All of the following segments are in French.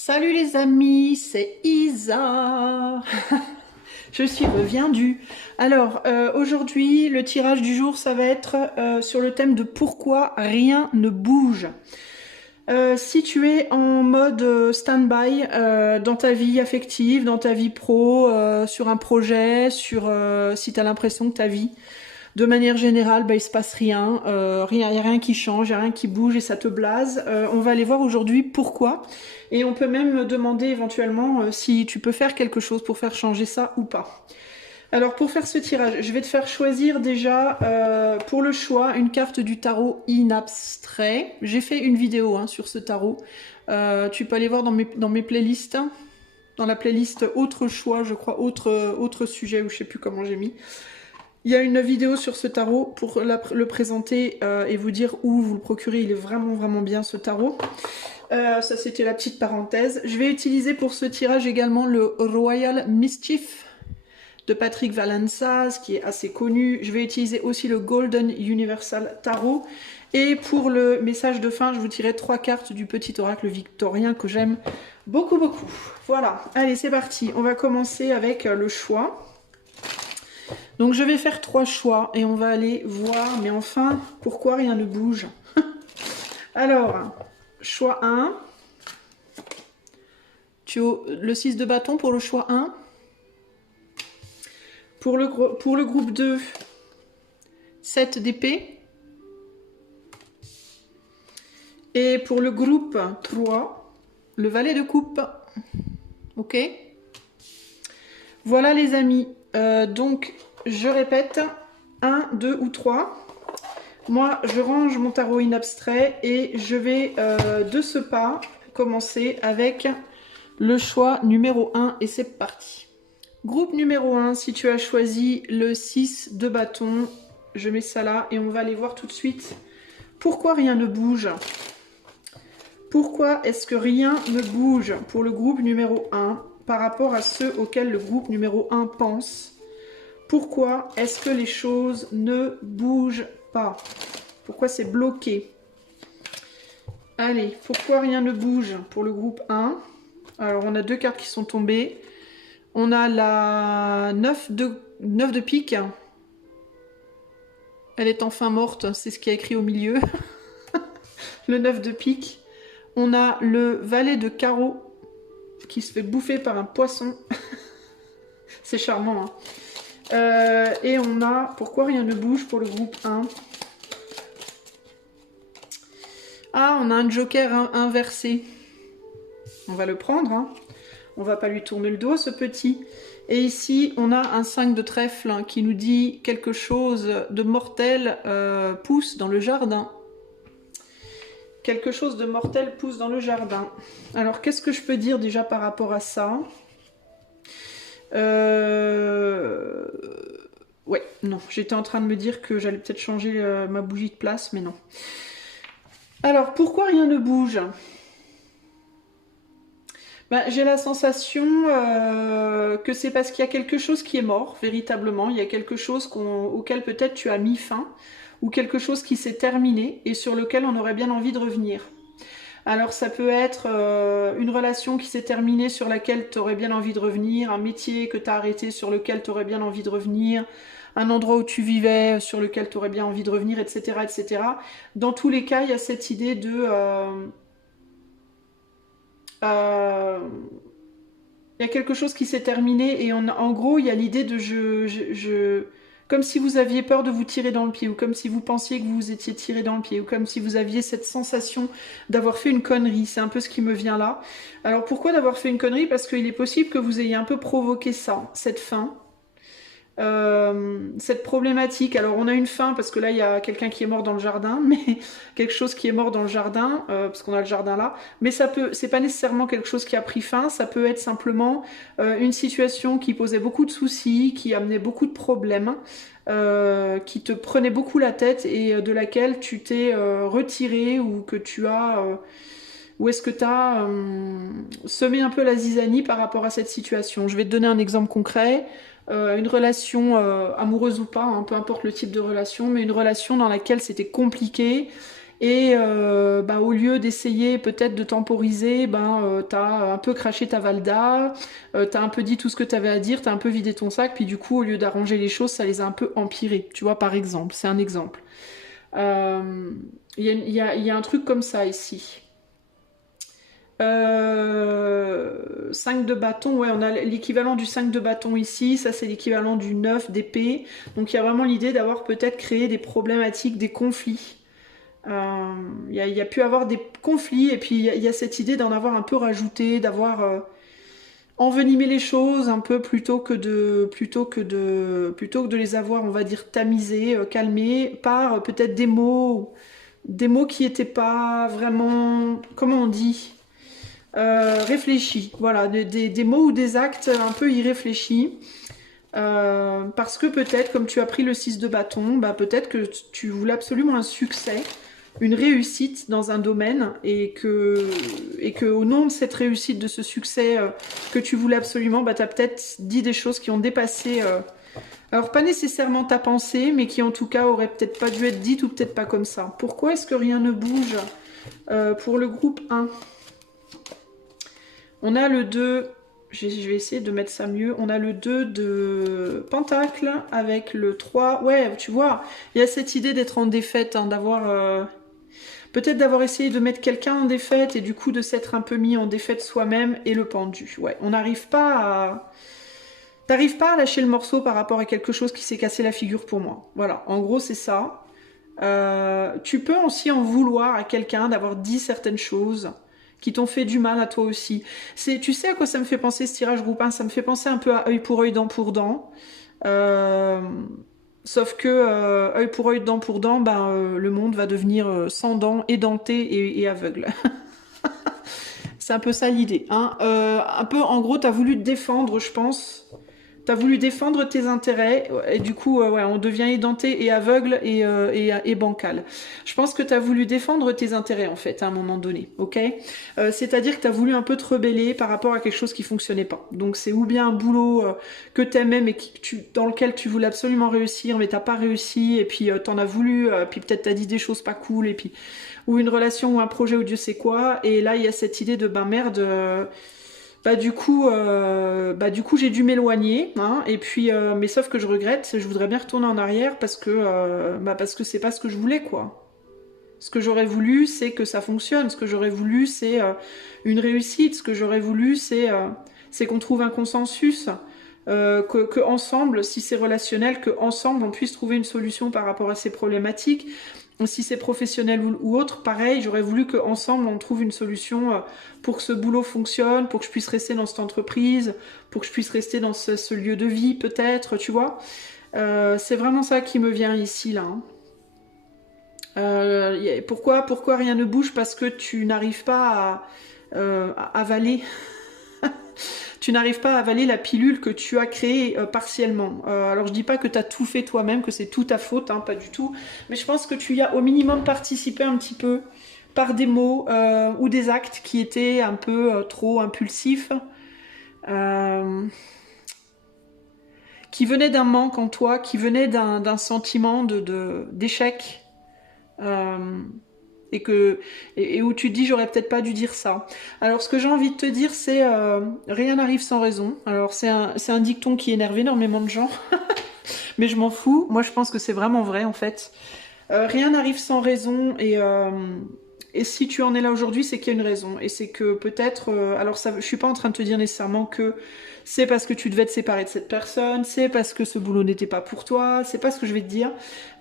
Salut les amis, c'est Isa. Je suis reviendue. Alors, aujourd'hui, le tirage du jour, ça va être sur le thème de pourquoi rien ne bouge. Si tu es en mode stand-by dans ta vie affective, dans ta vie pro, sur un projet, si tu as l'impression que ta vie, de manière générale, bah, il se passe rien, il n'y a rien qui change, il n'y a rien qui bouge et ça te blase. On va aller voir aujourd'hui pourquoi. Et on peut même demander éventuellement si tu peux faire quelque chose pour faire changer ça ou pas. Alors pour faire ce tirage, je vais te faire choisir déjà pour le choix une carte du tarot in abstrait. J'ai fait une vidéo sur ce tarot. Tu peux aller voir dans mes playlists. Dans la playlist autre choix, je crois, autre sujet, ou je sais plus comment j'ai mis. Il y a une vidéo sur ce tarot pour le présenter et vous dire où vous le procurez. Il est vraiment vraiment bien ce tarot. Ça c'était la petite parenthèse. Je vais utiliser pour ce tirage également le Royal Mischief de Patrick Valenciaz qui est assez connu. Je vais utiliser aussi le Golden Universal Tarot. Et pour le message de fin, je vous tirerai 3 cartes du petit oracle victorien que j'aime beaucoup beaucoup. Voilà, allez c'est parti. On va commencer avec le choix. Donc je vais faire 3 choix et on va aller voir, mais enfin, pourquoi rien ne bouge? Alors, choix 1. Tu as le 6 de bâton pour le choix 1. Pour le groupe 2, 7 d'épée. Et pour le groupe 3, le valet de coupe. Ok? Voilà les amis. Donc, je répète, 1, 2 ou 3. Moi, je range mon tarot in abstrait et je vais de ce pas commencer avec le choix numéro 1 et c'est parti. Groupe numéro 1, si tu as choisi le 6 de bâton, je mets ça là et on va aller voir tout de suite pourquoi rien ne bouge. Pourquoi est-ce que rien ne bouge pour le groupe numéro 1 par rapport à ceux auxquels le groupe numéro 1 pense? Pourquoi est-ce que les choses ne bougent pas? Pourquoi c'est bloqué? Allez, pourquoi rien ne bouge pour le groupe 1? Alors, on a 2 cartes qui sont tombées. On a la 9 de pique. Elle est enfin morte, c'est ce qui a écrit au milieu. Le 9 de pique. On a le valet de carreau qui se fait bouffer par un poisson. C'est charmant, hein. Et on a pourquoi rien ne bouge pour le groupe 1. Ah, on a un joker inversé. On va le prendre, hein. On va pas lui tourner le dos, ce petit. Et ici, on a un 5 de trèfle qui nous dit quelque chose de mortel pousse dans le jardin. Quelque chose de mortel pousse dans le jardin. Alors, qu'est-ce que je peux dire déjà par rapport à ça? Ouais, non. J'étais en train de me dire que j'allais peut-être changer ma bougie de place, mais non. Alors, pourquoi rien ne bouge? Bah, j'ai la sensation que c'est parce qu'il y a quelque chose qui est mort, véritablement. Il y a quelque chose auquel peut-être tu as mis fin, ou quelque chose qui s'est terminé et sur lequel on aurait bien envie de revenir. Alors ça peut être une relation qui s'est terminée sur laquelle tu aurais bien envie de revenir, un métier que tu as arrêté sur lequel tu aurais bien envie de revenir, un endroit où tu vivais sur lequel tu aurais bien envie de revenir, etc., etc. Dans tous les cas, il y a cette idée de... il y a quelque chose qui s'est terminé et en gros, il y a l'idée de comme si vous aviez peur de vous tirer dans le pied, ou comme si vous pensiez que vous vous étiez tiré dans le pied, ou comme si vous aviez cette sensation d'avoir fait une connerie. C'est un peu ce qui me vient là. Alors pourquoi d'avoir fait une connerie? Parce qu'il est possible que vous ayez un peu provoqué ça, cette fin. Cette problématique. Alors on a une fin parce que là il y a quelqu'un qui est mort dans le jardin, mais quelque chose qui est mort dans le jardin parce qu'on a le jardin là, mais c'est pas nécessairement quelque chose qui a pris fin, ça peut être simplement une situation qui posait beaucoup de soucis, qui amenait beaucoup de problèmes, qui te prenait beaucoup la tête et de laquelle tu t'es retiré, ou que tu as ou est-ce que tu as semé un peu la zizanie par rapport à cette situation? Je vais te donner un exemple concret. Une relation amoureuse ou pas, hein, peu importe le type de relation, mais une relation dans laquelle c'était compliqué et bah, au lieu d'essayer peut-être de temporiser, ben, t'as un peu craché ta valda, t'as un peu dit tout ce que t'avais à dire, t'as un peu vidé ton sac, puis du coup, au lieu d'arranger les choses, ça les a un peu empirées, tu vois, par exemple, c'est un exemple. Euh, il y a un truc comme ça ici. 5 de bâton, ouais, on a l'équivalent du 5 de bâton ici, ça c'est l'équivalent du 9 d'épée. Donc il y a vraiment l'idée d'avoir peut-être créé des problématiques, des conflits. Il y a pu avoir des conflits et puis il y a cette idée d'en avoir un peu rajouté, d'avoir envenimé les choses un peu plutôt que de les avoir, on va dire, tamisées, calmées par peut-être des mots qui n'étaient pas vraiment, comment on dit, réfléchis. Voilà, des mots ou des actes un peu irréfléchis. Parce que peut-être, comme tu as pris le 6 de bâton, bah peut-être que tu voulais absolument un succès, une réussite dans un domaine et que au nom de cette réussite, de ce succès que tu voulais absolument, bah tu as peut-être dit des choses qui ont dépassé, alors pas nécessairement ta pensée, mais qui en tout cas auraient peut-être pas dû être dites ou peut-être pas comme ça. Pourquoi est-ce que rien ne bouge pour le groupe 1? On a le 2, je vais essayer de mettre ça mieux, on a le 2 de Pentacle avec le 3. Ouais, tu vois, il y a cette idée d'être en défaite, hein, d'avoir... peut-être d'avoir essayé de mettre quelqu'un en défaite et du coup de s'être un peu mis en défaite soi-même et le pendu. Ouais, on n'arrive pas à... T'arrives pas à lâcher le morceau par rapport à quelque chose qui s'est cassé la figure pour moi. Voilà, en gros c'est ça. Tu peux aussi en vouloir à quelqu'un d'avoir dit certaines choses qui t'ont fait du mal à toi aussi. Tu sais à quoi ça me fait penser ce tirage groupe 1? Ça me fait penser un peu à œil, dent pour dent. Euh, Sauf que œil, dent pour dent, ben, le monde va devenir sans dents, édenté et aveugle. C'est un peu ça l'idée. Hein. Un peu, en gros, t'as voulu te défendre, je pense. T'as voulu défendre tes intérêts et du coup, ouais, on devient édenté et aveugle et bancal. Je pense que t'as voulu défendre tes intérêts en fait à un moment donné, ok. C'est-à-dire que t'as voulu un peu te rebeller par rapport à quelque chose qui fonctionnait pas. Donc c'est ou bien un boulot que t'aimais mais dans lequel tu voulais absolument réussir mais t'as pas réussi et puis t'en as voulu, puis peut-être t'as dit des choses pas cool et puis ou une relation ou un projet ou Dieu sait quoi. Et là il y a cette idée de ben merde. Bah du coup j'ai dû m'éloigner, hein, et puis mais sauf que je regrette, je voudrais bien retourner en arrière parce que c'est pas ce que je voulais quoi. Ce que j'aurais voulu c'est que ça fonctionne, ce que j'aurais voulu c'est une réussite, ce que j'aurais voulu c'est qu'on trouve un consensus, que ensemble, si c'est relationnel, que ensemble on puisse trouver une solution par rapport à ces problématiques. Si c'est professionnel ou autre, pareil, j'aurais voulu qu'ensemble on trouve une solution pour que ce boulot fonctionne, pour que je puisse rester dans cette entreprise, pour que je puisse rester dans ce lieu de vie peut-être, tu vois. C'est vraiment ça qui me vient ici, là. Hein. Pourquoi rien ne bouge? Parce que tu n'arrives pas à avaler tu n'arrives pas à avaler la pilule que tu as créée partiellement. Alors je dis pas que tu as tout fait toi-même, que c'est tout ta faute, hein, pas du tout, mais je pense que tu y as au minimum participé un petit peu par des mots ou des actes qui étaient un peu trop impulsifs, euh, qui venaient d'un manque en toi, qui venaient d'un sentiment d'échec. Euh, et où tu te dis j'aurais peut-être pas dû dire ça. Alors ce que j'ai envie de te dire c'est rien n'arrive sans raison. Alors c'est un dicton qui énerve énormément de gens, mais je m'en fous. Moi je pense que c'est vraiment vrai en fait. Rien n'arrive sans raison et si tu en es là aujourd'hui, c'est qu'il y a une raison. Et c'est que peut-être, alors ça, je suis pas en train de te dire nécessairement que c'est parce que tu devais te séparer de cette personne, c'est parce que ce boulot n'était pas pour toi, c'est pas ce que je vais te dire.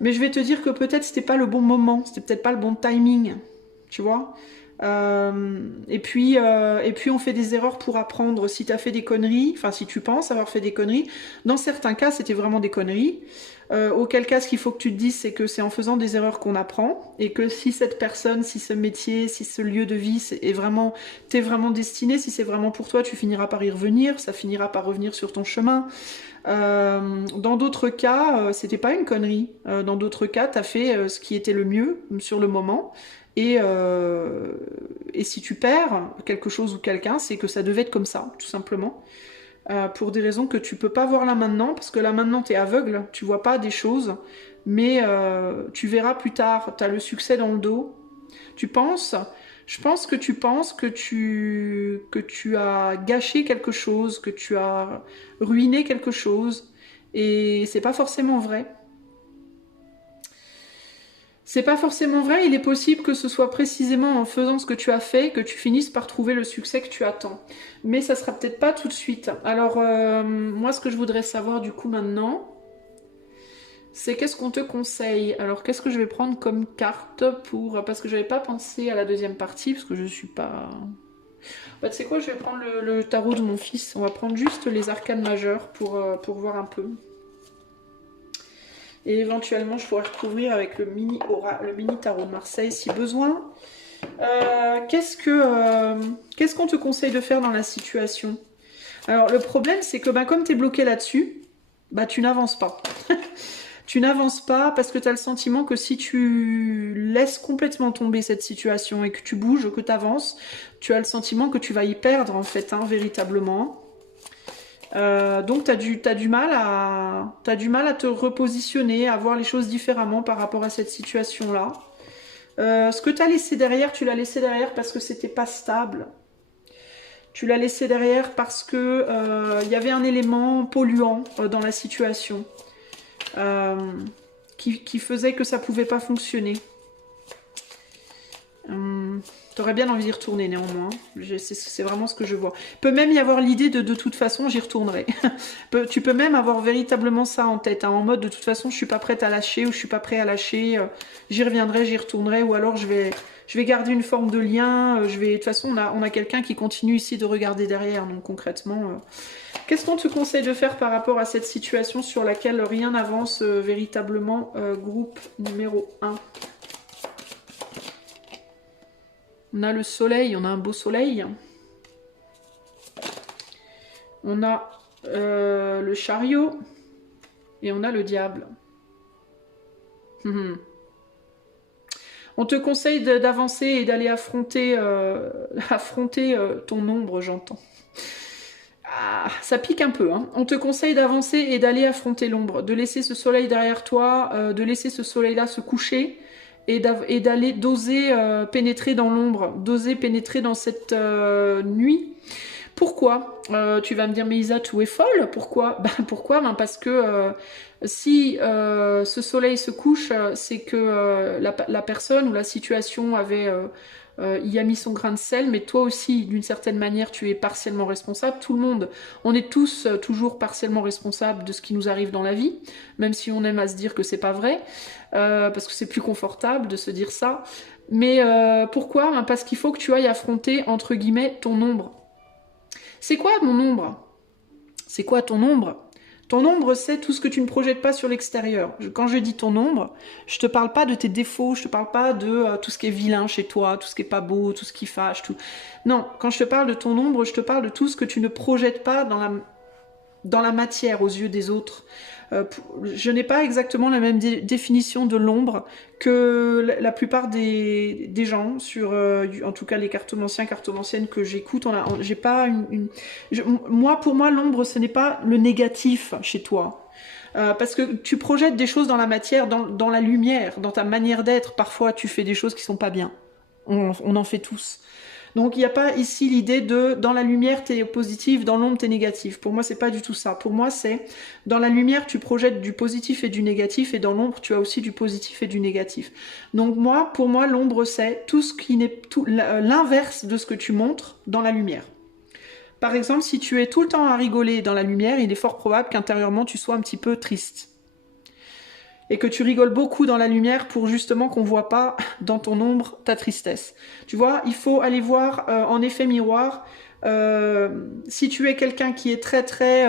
Mais je vais te dire que peut-être c'était pas le bon moment, c'était peut-être pas le bon timing, tu vois. Et puis on fait des erreurs pour apprendre. Si tu as fait des conneries, enfin si tu penses avoir fait des conneries, dans certains cas c'était vraiment des conneries. Auquel cas, ce qu'il faut que tu te dises, c'est que c'est en faisant des erreurs qu'on apprend, et que si cette personne, si ce métier, si ce lieu de vie t'es vraiment destiné, si c'est vraiment pour toi, tu finiras par y revenir, ça finira par revenir sur ton chemin. Dans d'autres cas, c'était pas une connerie. Dans d'autres cas, t'as fait ce qui était le mieux sur le moment. Et si tu perds quelque chose ou quelqu'un, c'est que ça devait être comme ça, tout simplement. Pour des raisons que tu peux pas voir là maintenant, parce que là maintenant tu es aveugle, tu vois pas des choses, mais tu verras plus tard, tu as le succès dans le dos, Tu penses, je pense que tu penses que tu as gâché quelque chose, que tu as ruiné quelque chose, et c'est pas forcément vrai. C'est pas forcément vrai, il est possible que ce soit précisément en faisant ce que tu as fait que tu finisses par trouver le succès que tu attends. Mais ça sera peut-être pas tout de suite. Alors, moi, ce que je voudrais savoir du coup maintenant, c'est qu'est-ce qu'on te conseille. Alors, qu'est-ce que je vais prendre comme carte pour... Parce que j'avais pas pensé à la deuxième partie, parce que je suis pas... Bah, tu sais quoi, je vais prendre le tarot de mon fils. On va prendre juste les arcanes majeures pour voir un peu. Et éventuellement, je pourrais recouvrir avec le mini tarot de Marseille si besoin. Qu'est-ce qu'on te conseille de faire dans la situation? Alors, le problème, c'est que comme tu es bloqué là-dessus, tu n'avances pas. Tu n'avances pas parce que tu as le sentiment que si tu laisses complètement tomber cette situation et que tu bouges, que tu avances, tu as le sentiment que tu vas y perdre, en fait, véritablement. Donc t'as du mal à te repositionner, à voir les choses différemment par rapport à cette situation-là. Ce que t'as laissé derrière, tu l'as laissé derrière parce que c'était pas stable. Tu l'as laissé derrière parce que y avait un élément polluant dans la situation qui faisait que ça pouvait pas fonctionner. T'aurais bien envie d'y retourner néanmoins. C'est vraiment ce que je vois. Il peut même y avoir l'idée de toute façon j'y retournerai. Tu peux même avoir véritablement ça en tête, en mode de toute façon je suis pas prête à lâcher ou je suis pas prêt à lâcher, j'y reviendrai, j'y retournerai, ou alors je vais garder une forme de lien, de toute façon on a quelqu'un qui continue ici de regarder derrière, donc concrètement... Qu'est-ce qu'on te conseille de faire par rapport à cette situation sur laquelle rien n'avance véritablement, groupe numéro 1? On a le soleil, on a un beau soleil. On a le chariot. Et on a le diable. On te conseille d'avancer et d'aller affronter, ton ombre, j'entends. Ah, ça pique un peu. On te conseille d'avancer et d'aller affronter l'ombre. De laisser ce soleil derrière toi, de laisser ce soleil-là se coucher. Et d'oser pénétrer dans l'ombre, d'oser pénétrer dans cette nuit. Pourquoi tu vas me dire, mais Isa, tu es folle. Pourquoi? Pourquoi? Parce que si ce soleil se couche, c'est que la personne ou la situation y a mis son grain de sel, mais toi aussi, d'une certaine manière, tu es partiellement responsable. Tout le monde, on est tous toujours partiellement responsables de ce qui nous arrive dans la vie, même si on aime à se dire que c'est pas vrai, parce que c'est plus confortable de se dire ça. Mais pourquoi? Parce qu'il faut que tu ailles affronter, entre guillemets, ton ombre. C'est quoi mon ombre? C'est quoi ton ombre? Ton ombre, c'est tout ce que tu ne projettes pas sur l'extérieur. Quand je dis ton ombre, je te parle pas de tes défauts, je te parle pas de tout ce qui est vilain chez toi, tout ce qui est pas beau, tout ce qui fâche, tout. Non, quand je te parle de ton ombre, je te parle de tout ce que tu ne projettes pas dans la matière aux yeux des autres. Je n'ai pas exactement la même définition de l'ombre que la plupart des gens sur, en tout cas les cartomanciens, cartomanciennes que j'écoute. J'ai pas pour moi, l'ombre, ce n'est pas le négatif chez toi. Parce que tu projettes des choses dans la matière, dans la lumière, dans ta manière d'être. Parfois, tu fais des choses qui sont pas bien. On en fait tous. Donc il n'y a pas ici l'idée de dans la lumière t'es positif, dans l'ombre t'es négatif. Pour moi c'est pas du tout ça. Pour moi c'est dans la lumière tu projettes du positif et du négatif, et dans l'ombre tu as aussi du positif et du négatif. Donc pour moi l'ombre c'est tout ce qui n'est l'inverse de ce que tu montres dans la lumière. Par exemple, si tu es tout le temps à rigoler dans la lumière, il est fort probable qu'intérieurement tu sois un petit peu triste. Et que tu rigoles beaucoup dans la lumière pour justement qu'on voit pas dans ton ombre ta tristesse. Tu vois, il faut aller voir en effet miroir. Si tu es quelqu'un qui est très très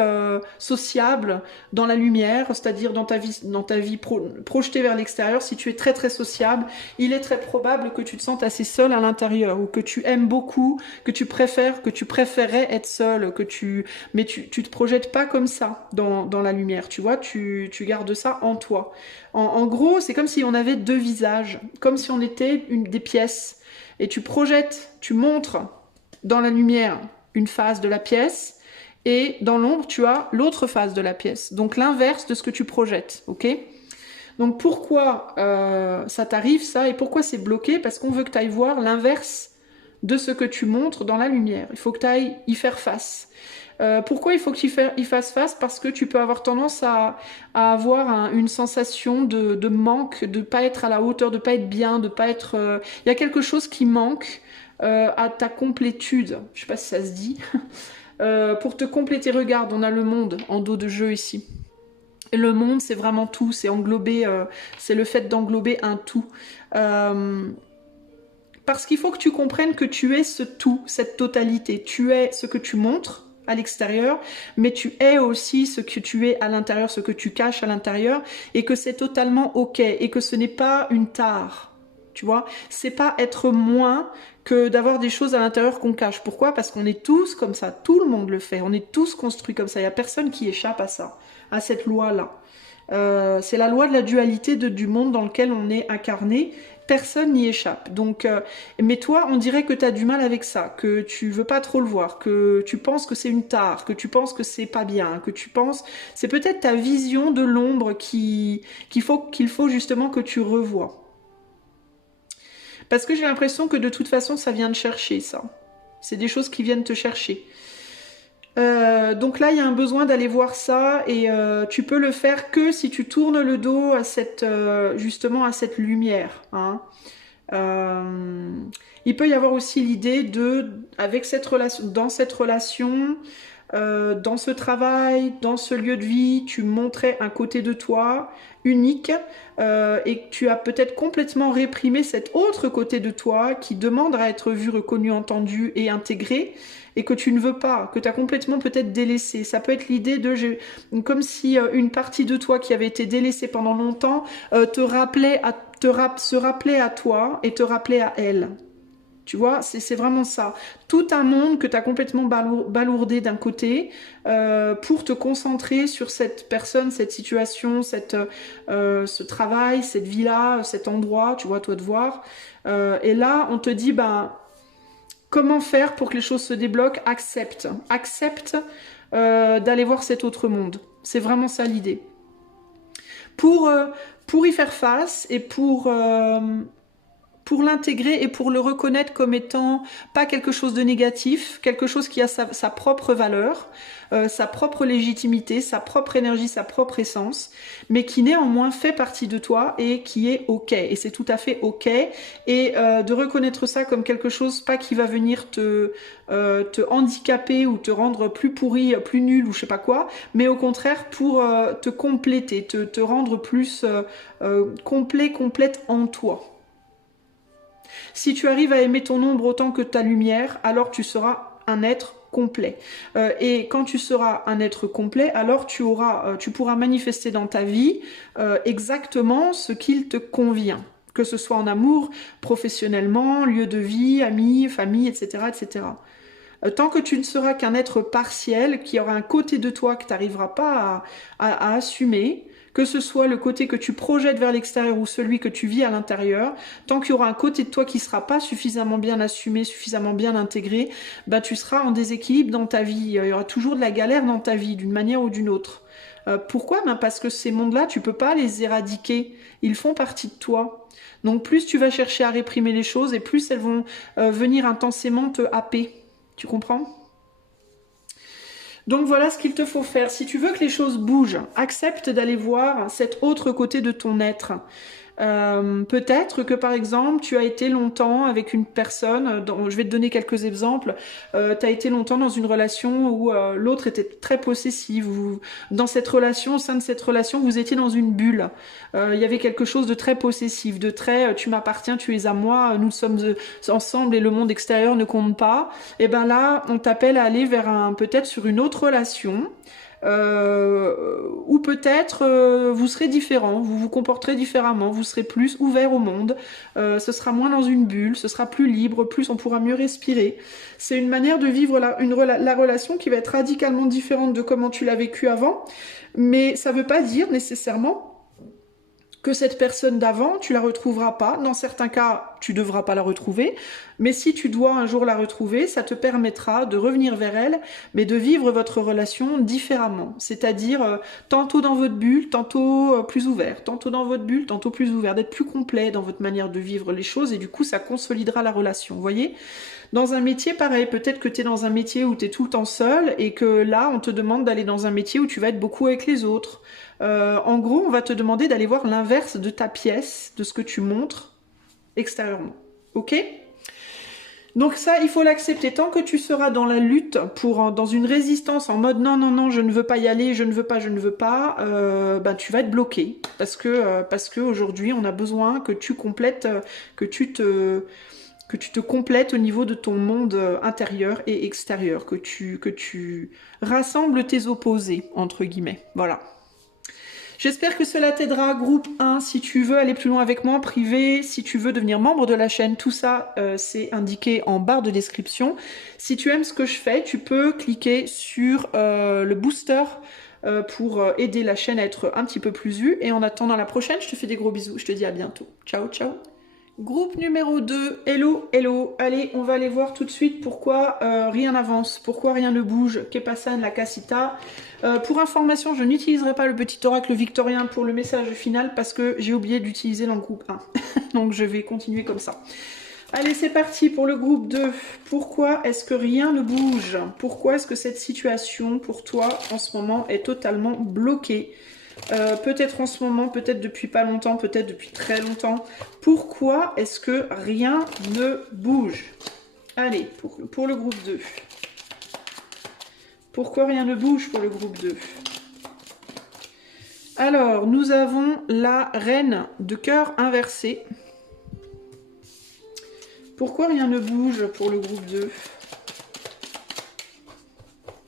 sociable dans la lumière, c'est-à-dire dans ta vie projetée vers l'extérieur, si tu es très très sociable, il est très probable que tu te sentes assez seul à l'intérieur, ou que tu aimes beaucoup, que tu préférerais être seul, mais tu te projettes pas comme ça dans la lumière, tu vois, tu gardes ça en toi. En gros, c'est comme si on avait deux visages, comme si on était des pièces, et tu projettes, tu montres dans la lumière une face de la pièce, et dans l'ombre tu as l'autre face de la pièce, donc l'inverse de ce que tu projettes, ok? Donc pourquoi ça t'arrive ça et pourquoi c'est bloqué? Parce qu'on veut que tu ailles voir l'inverse de ce que tu montres dans la lumière. Il faut que tu ailles y faire face. Pourquoi il faut que tu y fasses face? Parce que tu peux avoir tendance à avoir une sensation de manque, de pas être à la hauteur, de pas être bien, de pas être... Il y a quelque chose qui manque à ta complétude. Je sais pas si ça se dit. Pour te compléter, regarde, on a le monde en dos de jeu ici. Et le monde, c'est vraiment tout, c'est englober, c'est le fait d'englober un tout. Parce qu'il faut que tu comprennes que tu es ce tout, cette totalité. Tu es ce que tu montres à l'extérieur, mais tu es aussi ce que tu es à l'intérieur, ce que tu caches à l'intérieur, et que c'est totalement ok, et que ce n'est pas une tare. Tu vois, c'est pas être moins que d'avoir des choses à l'intérieur qu'on cache. Pourquoi? Parce qu'on est tous comme ça, tout le monde le fait, on est tous construits comme ça, il n'y a personne qui échappe à ça, à cette loi-là. C'est la loi de la dualité du monde dans lequel on est incarné. Personne n'y échappe. Donc, mais toi, on dirait que tu as du mal avec ça, que tu veux pas trop le voir, que tu penses que c'est une tare, que tu penses que c'est pas bien, que tu penses... C'est peut-être ta vision de l'ombre qu'il faut justement que tu revoies. Parce que j'ai l'impression que de toute façon, ça vient te chercher, ça. C'est des choses qui viennent te chercher. Donc là, il y a un besoin d'aller voir ça et tu peux le faire que si tu tournes le dos à cette, justement à cette lumière. Hein. Il peut y avoir aussi l'idée de, avec cette relation, dans cette relation, dans ce travail, dans ce lieu de vie, tu montrais un côté de toi unique et que tu as peut-être complètement réprimé cet autre côté de toi qui demande à être vu, reconnu, entendu et intégré et que tu ne veux pas, que tu as complètement peut-être délaissé. Ça peut être l'idée de, comme si une partie de toi qui avait été délaissée pendant longtemps se rappelait à toi et te rappelait à elle. Tu vois, c'est vraiment ça. Tout un monde que tu as complètement balourdé d'un côté pour te concentrer sur cette personne, cette situation, ce travail, cette vie-là, cet endroit, tu vois, toi de voir. Et là, on te dit, ben, comment faire pour que les choses se débloquent? Accepte. Accepte d'aller voir cet autre monde. C'est vraiment ça l'idée. Pour y faire face et pour l'intégrer et pour le reconnaître comme étant pas quelque chose de négatif, quelque chose qui a sa propre valeur, sa propre légitimité, sa propre énergie, sa propre essence, mais qui néanmoins fait partie de toi et qui est ok. Et c'est tout à fait ok. Et de reconnaître ça comme quelque chose, pas qui va venir te handicaper ou te rendre plus pourri, plus nul ou je sais pas quoi, mais au contraire pour te compléter, te rendre plus complète en toi. Si tu arrives à aimer ton ombre autant que ta lumière, alors tu seras un être complet. Et quand tu seras un être complet, alors tu pourras manifester dans ta vie exactement ce qu'il te convient. Que ce soit en amour, professionnellement, lieu de vie, amis, famille, etc. etc. Tant que tu ne seras qu'un être partiel, qui aura un côté de toi que tu n'arriveras pas à assumer, que ce soit le côté que tu projettes vers l'extérieur ou celui que tu vis à l'intérieur, tant qu'il y aura un côté de toi qui ne sera pas suffisamment bien assumé, suffisamment bien intégré, bah, tu seras en déséquilibre dans ta vie. Il y aura toujours de la galère dans ta vie, d'une manière ou d'une autre. Pourquoi? Ben parce que ces mondes-là, tu ne peux pas les éradiquer. Ils font partie de toi. Donc plus tu vas chercher à réprimer les choses et plus elles vont venir intensément te happer. Tu comprends? Donc voilà ce qu'il te faut faire. Si tu veux que les choses bougent, accepte d'aller voir cet autre côté de ton être. Peut-être que par exemple tu as été longtemps avec une personne, je vais te donner quelques exemples, tu as été longtemps dans une relation où l'autre était très possessive, dans cette relation, au sein de cette relation vous étiez dans une bulle, il y avait quelque chose de très possessif, de très tu m'appartiens, tu es à moi, nous sommes ensemble et le monde extérieur ne compte pas, et ben là on t'appelle à aller vers peut-être sur une autre relation, ou peut-être vous serez différent, vous vous comporterez différemment, vous serez plus ouvert au monde, ce sera moins dans une bulle, ce sera plus libre, plus on pourra mieux respirer. C'est une manière de vivre la relation qui va être radicalement différente de comment tu l'as vécu avant, mais ça ne veut pas dire nécessairement que cette personne d'avant, tu la retrouveras pas. Dans certains cas, tu devras pas la retrouver. Mais si tu dois un jour la retrouver, ça te permettra de revenir vers elle, mais de vivre votre relation différemment. C'est-à-dire, tantôt dans votre bulle, tantôt plus ouvert. Tantôt dans votre bulle, tantôt plus ouvert. D'être plus complet dans votre manière de vivre les choses. Et du coup, ça consolidera la relation. Vous voyez ? Dans un métier, pareil, peut-être que tu es dans un métier où tu es tout le temps seul et que là, on te demande d'aller dans un métier où tu vas être beaucoup avec les autres. En gros, on va te demander d'aller voir l'inverse de ta pièce, de ce que tu montres extérieurement. Ok ? Donc ça, il faut l'accepter. Tant que tu seras dans la lutte, dans une résistance en mode non, non, non, je ne veux pas y aller, je ne veux pas, ben, tu vas être bloqué. Parce que aujourd'hui, on a besoin que tu complètes, que tu te complètes au niveau de ton monde intérieur et extérieur, que tu rassembles tes opposés, entre guillemets. Voilà. J'espère que cela t'aidera. Groupe 1, si tu veux aller plus loin avec moi, privé, si tu veux devenir membre de la chaîne, tout ça, c'est indiqué en barre de description. Si tu aimes ce que je fais, tu peux cliquer sur le booster pour aider la chaîne à être un petit peu plus vue. Et en attendant la prochaine, je te fais des gros bisous. Je te dis à bientôt. Ciao, ciao. Groupe numéro 2, hello, hello. Allez, on va aller voir tout de suite pourquoi rien n'avance, pourquoi rien ne bouge, que passa la casita. Pour information, je n'utiliserai pas le petit oracle victorien pour le message final parce que j'ai oublié d'utiliser dans le groupe 1. Donc je vais continuer comme ça. Allez, c'est parti pour le groupe 2. Pourquoi est-ce que rien ne bouge? Pourquoi est-ce que cette situation pour toi en ce moment est totalement bloquée? Peut-être en ce moment, peut-être depuis pas longtemps, peut-être depuis très longtemps. Pourquoi est-ce que rien ne bouge? Allez, pour le groupe 2. Pourquoi rien ne bouge pour le groupe 2? Alors, nous avons la reine de cœur inversée. Pourquoi rien ne bouge pour le groupe 2?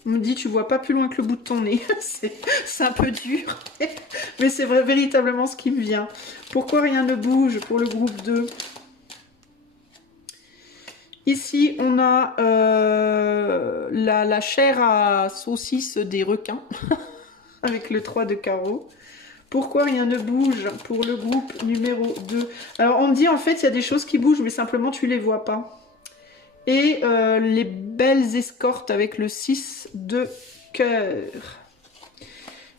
On me dit, tu vois pas plus loin que le bout de ton nez. C'est un peu dur. Mais c'est véritablement ce qui me vient. Pourquoi rien ne bouge pour le groupe 2? Ici, on a la chair à saucisse des requins. Avec le 3 de carreau. Pourquoi rien ne bouge pour le groupe numéro 2? Alors, on me dit, en fait, il y a des choses qui bougent, mais simplement, tu les vois pas. Et les belles escortes avec le 6 de cœur.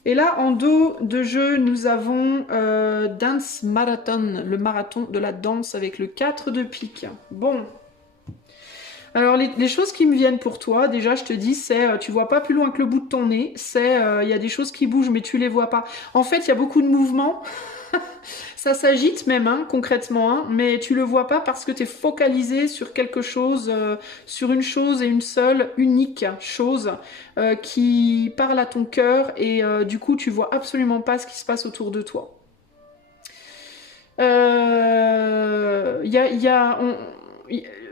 Et là, en dos de jeu, nous avons Dance Marathon, le marathon de la danse avec le 4 de pique. Bon. Alors, les choses qui me viennent pour toi, déjà, je te dis, c'est, tu vois pas plus loin que le bout de ton nez. C'est, il y a des choses qui bougent, mais tu les vois pas. En fait, il y a beaucoup de mouvements. Ça s'agite même, hein, concrètement, hein, mais tu le vois pas parce que tu es focalisé sur quelque chose, sur une chose et une seule, unique chose qui parle à ton cœur et du coup, tu vois absolument pas ce qui se passe autour de toi.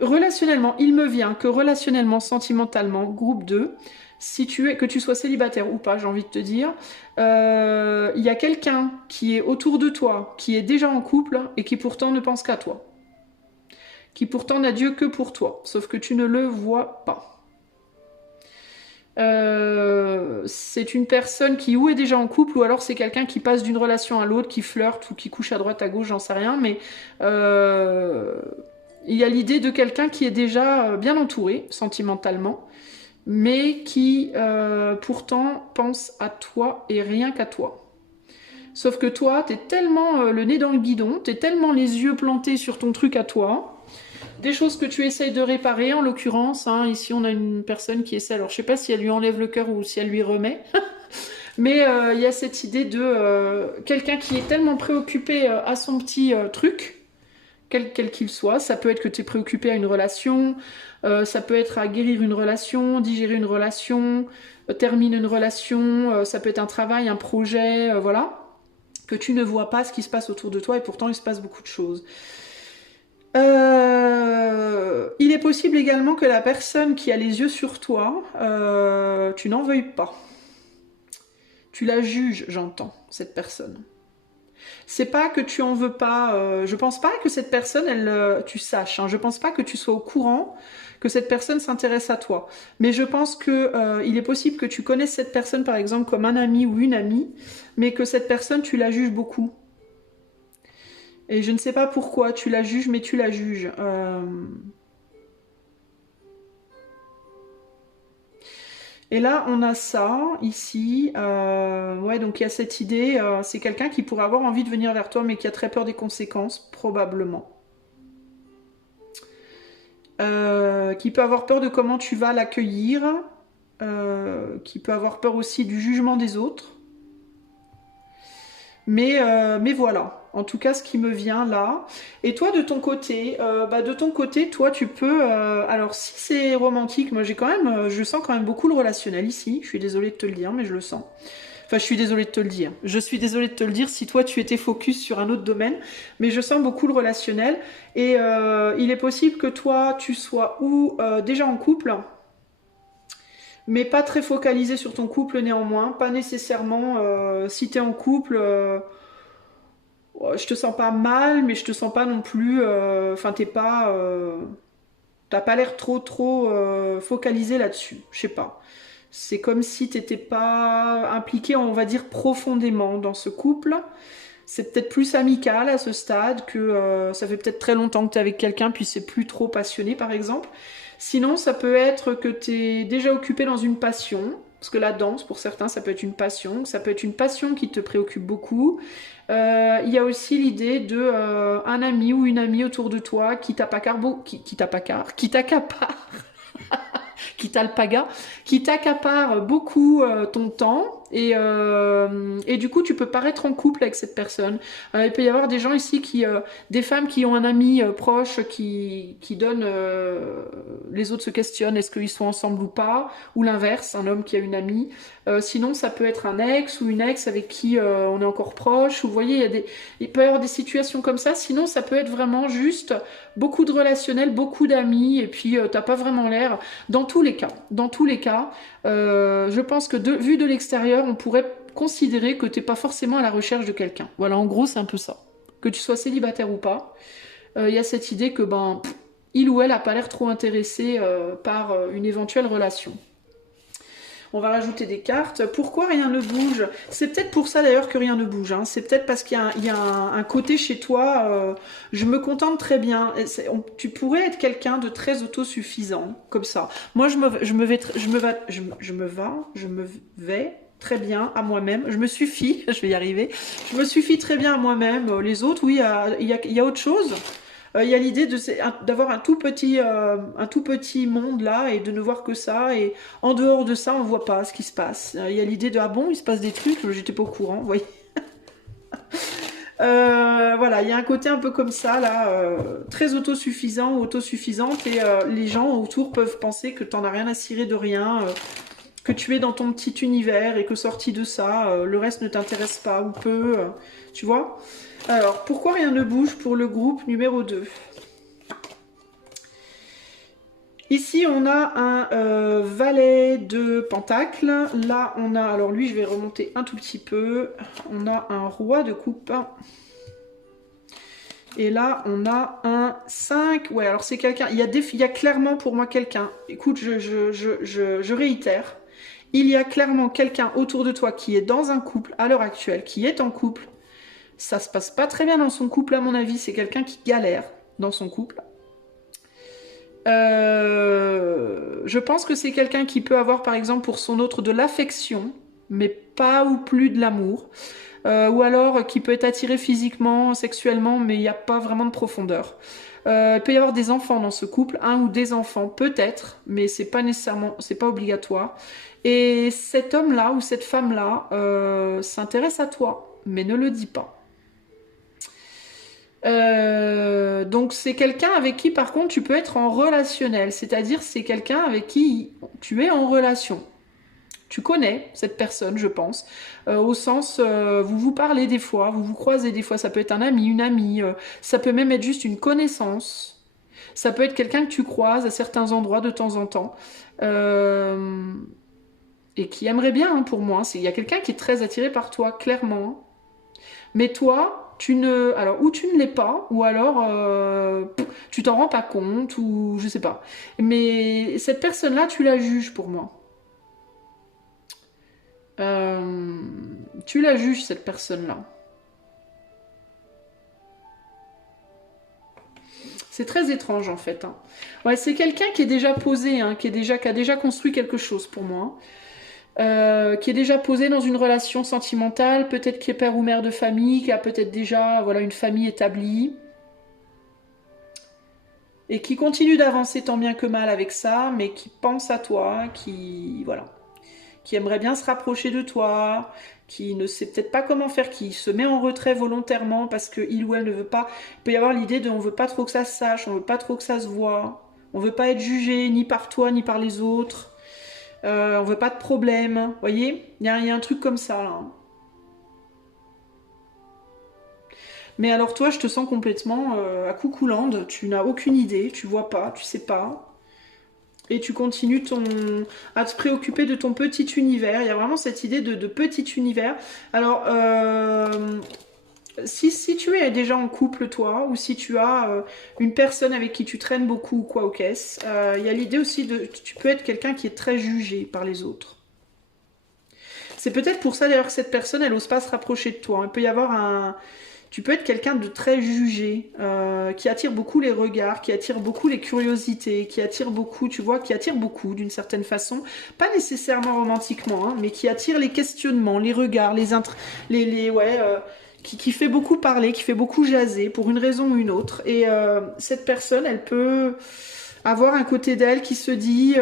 Relationnellement, il me vient que relationnellement, sentimentalement, groupe 2, que tu sois célibataire ou pas, j'ai envie de te dire, il y a quelqu'un qui est autour de toi, qui est déjà en couple et qui pourtant ne pense qu'à toi. Qui pourtant n'a Dieu que pour toi, sauf que tu ne le vois pas. C'est une personne qui ou est déjà en couple ou alors c'est quelqu'un qui passe d'une relation à l'autre, qui flirte ou qui couche à droite, à gauche, j'en sais rien, mais il y a l'idée de quelqu'un qui est déjà bien entouré sentimentalement, mais qui pourtant pense à toi et rien qu'à toi. Sauf que toi, t'es tellement le nez dans le guidon, t'es tellement les yeux plantés sur ton truc à toi, des choses que tu essayes de réparer, en l'occurrence, hein, ici on a une personne qui essaie, alors je sais pas si elle lui enlève le cœur ou si elle lui remet, mais il y a cette idée de quelqu'un qui est tellement préoccupé à son petit truc, quel qu'il soit. Ça peut être que tu es préoccupé à une relation, ça peut être à guérir une relation, digérer une relation, terminer une relation, ça peut être un travail, un projet, voilà, que tu ne vois pas ce qui se passe autour de toi et pourtant il se passe beaucoup de choses. Il est possible également que la personne qui a les yeux sur toi, tu n'en veuilles pas. Tu la juges, j'entends, cette personne. C'est pas que tu en veux pas, je pense pas que cette personne, tu saches, hein, je pense pas que tu sois au courant que cette personne s'intéresse à toi. Mais je pense que il est possible que tu connaisses cette personne par exemple comme un ami ou une amie, mais que cette personne tu la juges beaucoup. Et je ne sais pas pourquoi tu la juges, mais tu la juges. Et là, on a ça, ici. Ouais, donc il y a cette idée. C'est quelqu'un qui pourrait avoir envie de venir vers toi, mais qui a très peur des conséquences, probablement. Qui peut avoir peur de comment tu vas l'accueillir. Qui peut avoir peur aussi du jugement des autres. Mais voilà, en tout cas ce qui me vient là. Et toi de ton côté, toi tu peux. Alors si c'est romantique, moi j'ai quand même, je sens quand même beaucoup le relationnel ici. Je suis désolée de te le dire, mais je le sens. Enfin, je suis désolée de te le dire. Je suis désolée de te le dire si toi tu étais focus sur un autre domaine, mais je sens beaucoup le relationnel. Et il est possible que toi tu sois ou déjà en couple, mais pas très focalisé sur ton couple néanmoins, pas nécessairement si t'es en couple. Je te sens pas mal, mais je te sens pas non plus. Enfin, t'es pas. T'as pas l'air trop focalisé là-dessus. Je sais pas. C'est comme si t'étais pas impliqué, on va dire, profondément dans ce couple. C'est peut-être plus amical à ce stade que ça fait peut-être très longtemps que t'es avec quelqu'un, puis c'est plus trop passionné, par exemple. Sinon, ça peut être que t'es déjà occupé dans une passion. Parce que la danse, pour certains, ça peut être une passion. Ça peut être une passion qui te préoccupe beaucoup. Il y a aussi l'idée de un ami ou une amie autour de toi qui t'accapare, qui t'accapare, qui t'alpaga, qui t'accapare beaucoup ton temps. Et du coup, tu peux paraître en couple avec cette personne. Il peut y avoir des gens ici des femmes qui ont un ami proche qui donne, les autres se questionnent, est-ce qu'ils sont ensemble ou pas, ou l'inverse, un homme qui a une amie. Sinon, ça peut être un ex ou une ex avec qui on est encore proche. Vous voyez, il peut y avoir des situations comme ça. Sinon, ça peut être vraiment juste beaucoup de relationnel, beaucoup d'amis, et puis t'as pas vraiment l'air. Dans tous les cas, je pense que vu de l'extérieur, on pourrait considérer que t'es pas forcément à la recherche de quelqu'un. Voilà, en gros, c'est un peu ça. Que tu sois célibataire ou pas, il y a cette idée que il ou elle a pas l'air trop intéressé par une éventuelle relation. On va rajouter des cartes. Pourquoi rien ne bouge? C'est peut-être pour ça d'ailleurs que rien ne bouge. Hein. C'est peut-être parce qu'il y a un côté chez toi, je me contente très bien. Tu pourrais être quelqu'un de très autosuffisant, comme ça. Moi, je me vais très bien à moi-même. Je me suffis, je vais y arriver. Je me suffis très bien à moi-même. Les autres, oui, il y a autre chose. Il y a l'idée d'avoir un tout petit monde là et de ne voir que ça. Et en dehors de ça, on voit pas ce qui se passe. Il y a l'idée de ah bon, il se passe des trucs, j'étais pas au courant, vous voyez. Voilà, il y a un côté un peu comme ça là, très autosuffisant ou autosuffisante et les gens autour peuvent penser que t'en as rien à cirer de rien, que tu es dans ton petit univers et que sorti de ça, le reste ne t'intéresse pas ou peu, tu vois. Alors, pourquoi rien ne bouge pour le groupe numéro 2? Ici, on a un valet de pentacle. Là, on a... Alors lui, je vais remonter un tout petit peu. On a un roi de coupe. Et là, on a un 5. Ouais, alors c'est quelqu'un... Il y a clairement pour moi quelqu'un. Écoute, je réitère. Il y a clairement quelqu'un autour de toi qui est dans un couple à l'heure actuelle, qui est en couple. Ça se passe pas très bien dans son couple, à mon avis. C'est quelqu'un qui galère dans son couple. Je pense que c'est quelqu'un qui peut avoir, par exemple, pour son autre de l'affection, mais pas ou plus de l'amour. Ou alors qui peut être attiré physiquement, sexuellement, mais il n'y a pas vraiment de profondeur. Il peut y avoir des enfants dans ce couple, un ou des enfants, peut-être, mais c'est pas nécessairement, c'est pas obligatoire. Et cet homme-là ou cette femme-là s'intéresse à toi, mais ne le dit pas. Donc c'est quelqu'un avec qui par contre tu peux être en relationnel, c'est-à-dire c'est quelqu'un avec qui tu es en relation. Tu connais cette personne, je pense, au sens vous vous parlez des fois, vous vous croisez des fois, ça peut être un ami, une amie, ça peut même être juste une connaissance, ça peut être quelqu'un que tu croises à certains endroits de temps en temps. Et qui aimerait bien hein, pour moi. Il y a quelqu'un qui est très attiré par toi, clairement. Mais toi, alors ou tu ne l'es pas, ou alors tu t'en rends pas compte, ou je sais pas. Mais cette personne-là, tu la juges pour moi. Tu la juges cette personne-là. C'est très étrange en fait. Hein. Ouais, c'est quelqu'un qui est déjà posé, hein, qui a déjà construit quelque chose pour moi. Qui est déjà posé dans une relation sentimentale, peut-être qui est père ou mère de famille, qui a peut-être déjà voilà, une famille établie. Et qui continue d'avancer tant bien que mal avec ça, mais qui pense à toi, qui voilà, qui aimerait bien se rapprocher de toi, qui ne sait peut-être pas comment faire, qui se met en retrait volontairement parce que il ou elle ne veut pas. Il peut y avoir l'idée de on veut pas trop que ça se sache, on veut pas trop que ça se voit, on veut pas être jugé ni par toi ni par les autres, on veut pas de problème. Vous voyez, il y a un truc comme ça là. Mais alors toi, je te sens complètement à coucoulande, tu n'as aucune idée, tu vois pas, tu sais pas. Et tu continues à te préoccuper de ton petit univers. Il y a vraiment cette idée de petit univers. Alors, si tu es déjà en couple, toi, ou si tu as une personne avec qui tu traînes beaucoup, ou quoi, ok, il y a l'idée aussi de... Tu peux être quelqu'un qui est très jugé par les autres. C'est peut-être pour ça d'ailleurs que cette personne, elle n'ose pas se rapprocher de toi. Il peut y avoir un... Tu peux être quelqu'un de très jugé, qui attire beaucoup les regards, qui attire beaucoup les curiosités, qui attire beaucoup, tu vois, qui attire beaucoup d'une certaine façon, pas nécessairement romantiquement, hein, mais qui attire les questionnements, les regards, qui fait beaucoup parler, qui fait beaucoup jaser pour une raison ou une autre. Et cette personne, elle peut avoir un côté d'elle qui se dit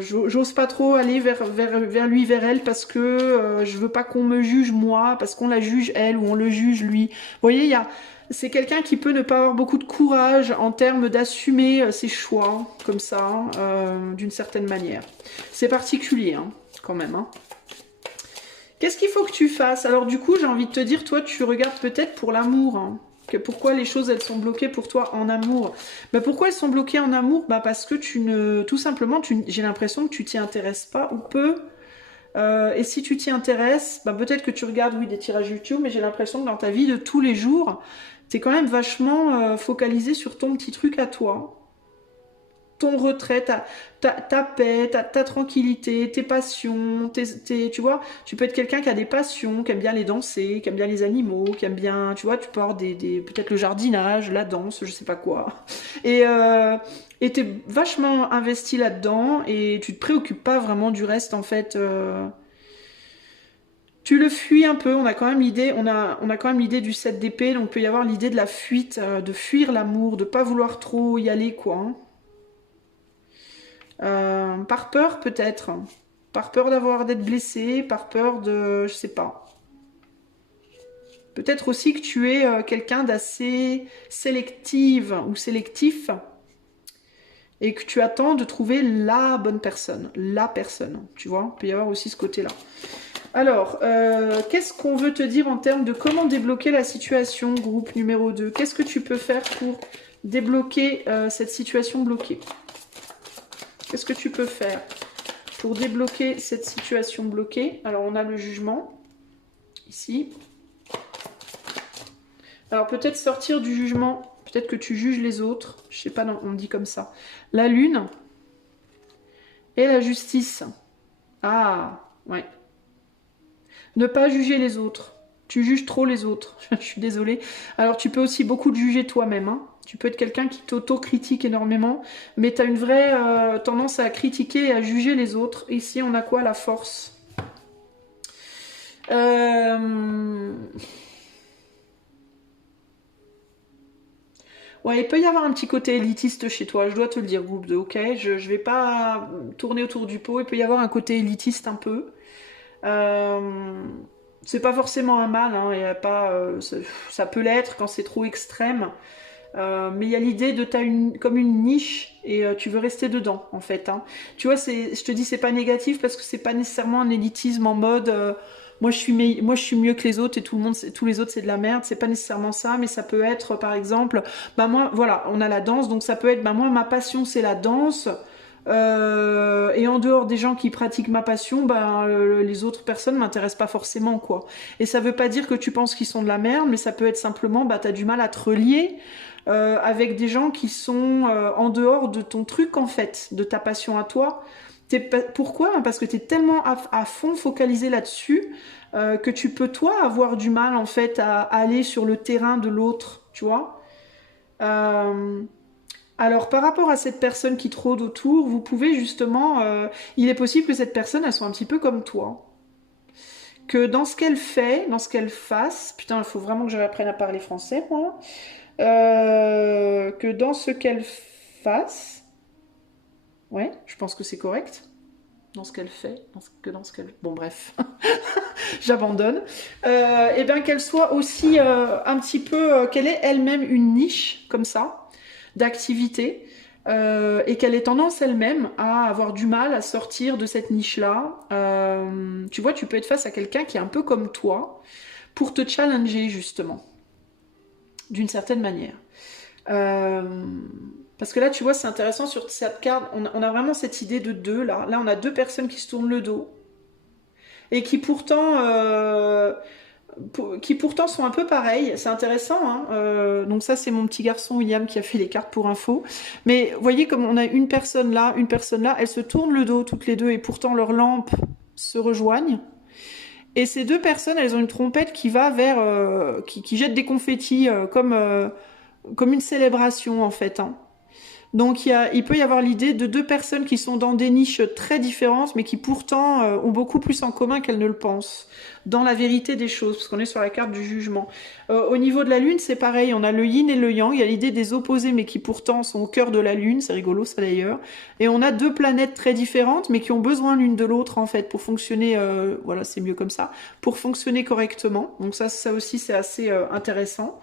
j'ose pas trop aller vers lui, vers elle parce que je veux pas qu'on me juge moi, parce qu'on la juge elle ou on le juge lui. Vous voyez, c'est quelqu'un qui peut ne pas avoir beaucoup de courage en termes d'assumer ses choix comme ça, d'une certaine manière. C'est particulier hein, quand même. Hein. Qu'est-ce qu'il faut que tu fasses? Alors du coup, j'ai envie de te dire, toi, tu regardes peut-être pour l'amour. Hein. Pourquoi les choses elles sont bloquées pour toi en amour? Bah, pourquoi elles sont bloquées en amour? Bah, parce que tout simplement, j'ai l'impression que tu t'y intéresses pas ou peu. Et si tu t'y intéresses, bah, peut-être que tu regardes oui des tirages YouTube, mais j'ai l'impression que dans ta vie de tous les jours, t'es quand même vachement focalisé sur ton petit truc à toi. Ton retrait, ta paix, ta tranquillité, tes passions, tu vois, tu peux être quelqu'un qui a des passions, qui aime bien les danser, qui aime bien les animaux, qui aime bien, tu vois, tu peux avoir peut-être le jardinage, la danse, je sais pas quoi. Et t'es vachement investi là-dedans et tu te préoccupes pas vraiment du reste en fait. Tu le fuis un peu, on a quand même l'idée, on a quand même l'idée du 7 d'épée, donc il peut y avoir l'idée de la fuite, de fuir l'amour, de pas vouloir trop y aller quoi. Hein. Par peur peut-être, par peur d'être blessé, par peur de, je sais pas. Peut-être aussi que tu es quelqu'un d'assez sélective ou sélectif et que tu attends de trouver la bonne personne, tu vois. Il peut y avoir aussi ce côté-là. Alors, qu'est-ce qu'on veut te dire en termes de comment débloquer la situation, groupe numéro 2? Qu'est-ce que tu peux faire pour débloquer cette situation bloquée? Qu'est-ce que tu peux faire pour débloquer cette situation bloquée? Alors, on a le jugement, ici. Alors, peut-être sortir du jugement. Peut-être que tu juges les autres. Je sais pas, non, on dit comme ça. La lune et la justice. Ah, ouais. Ne pas juger les autres. Tu juges trop les autres. Je suis désolée. Alors, tu peux aussi beaucoup te juger toi-même, hein. Tu peux être quelqu'un qui t'auto-critique énormément, mais tu as une vraie tendance à critiquer et à juger les autres. Ici, on a quoi? La force. Ouais, il peut y avoir un petit côté élitiste chez toi, je dois te le dire, groupe 2, ok? Je vais pas tourner autour du pot, il peut y avoir un côté élitiste un peu. C'est pas forcément un mal, hein, y a pas, ça peut l'être quand c'est trop extrême. Mais il y a l'idée de comme une niche et tu veux rester dedans en fait. Hein. Tu vois, je te dis c'est pas négatif parce que c'est pas nécessairement un élitisme en mode moi je suis mieux que les autres et tous les autres c'est de la merde. C'est pas nécessairement ça, mais ça peut être par exemple, bah moi voilà, on a la danse donc ça peut être bah moi ma passion c'est la danse. Et en dehors des gens qui pratiquent ma passion, ben, les autres personnes m'intéressent pas forcément quoi. Et ça veut pas dire que tu penses qu'ils sont de la merde, mais ça peut être simplement bah t'as du mal à te relier avec des gens qui sont en dehors de ton truc en fait, de ta passion à toi. Pourquoi? Parce que tu es tellement à fond focalisé là-dessus que tu peux toi avoir du mal en fait à aller sur le terrain de l'autre, tu vois. Alors, par rapport à cette personne qui te rôde autour, vous pouvez justement... il est possible que cette personne, elle soit un petit peu comme toi. Que dans ce qu'elle fait, dans ce qu'elle fasse... Putain, il faut vraiment que je réapprenne à parler français, moi. Que dans ce qu'elle fasse... Ouais, je pense que c'est correct. Dans ce qu'elle fait, dans ce qu'elle... Bon, bref. J'abandonne. Et bien qu'elle soit aussi un petit peu... qu'elle ait elle-même une niche, comme ça, d'activité, et qu'elle ait tendance elle-même à avoir du mal à sortir de cette niche-là. Tu vois, tu peux être face à quelqu'un qui est un peu comme toi, pour te challenger, justement, d'une certaine manière. Parce que là, tu vois, c'est intéressant sur cette carte, on a vraiment cette idée de deux, là. Là, on a deux personnes qui se tournent le dos, et qui pourtant sont un peu pareils. C'est intéressant, hein. Donc ça, c'est mon petit garçon William qui a fait les cartes pour info. Mais vous voyez comme on a une personne là, elles se tournent le dos toutes les deux et pourtant leurs lampes se rejoignent. Et ces deux personnes, elles ont une trompette qui va vers... qui jette des confettis comme une célébration en fait, hein. Donc il peut y avoir l'idée de deux personnes qui sont dans des niches très différentes, mais qui pourtant ont beaucoup plus en commun qu'elles ne le pensent, dans la vérité des choses, parce qu'on est sur la carte du jugement. Au niveau de la Lune, c'est pareil, on a le yin et le yang, il y a l'idée des opposés, mais qui pourtant sont au cœur de la Lune, c'est rigolo ça d'ailleurs, et on a deux planètes très différentes, mais qui ont besoin l'une de l'autre en fait, pour fonctionner, voilà, c'est mieux comme ça, pour fonctionner correctement. Donc ça aussi c'est assez intéressant.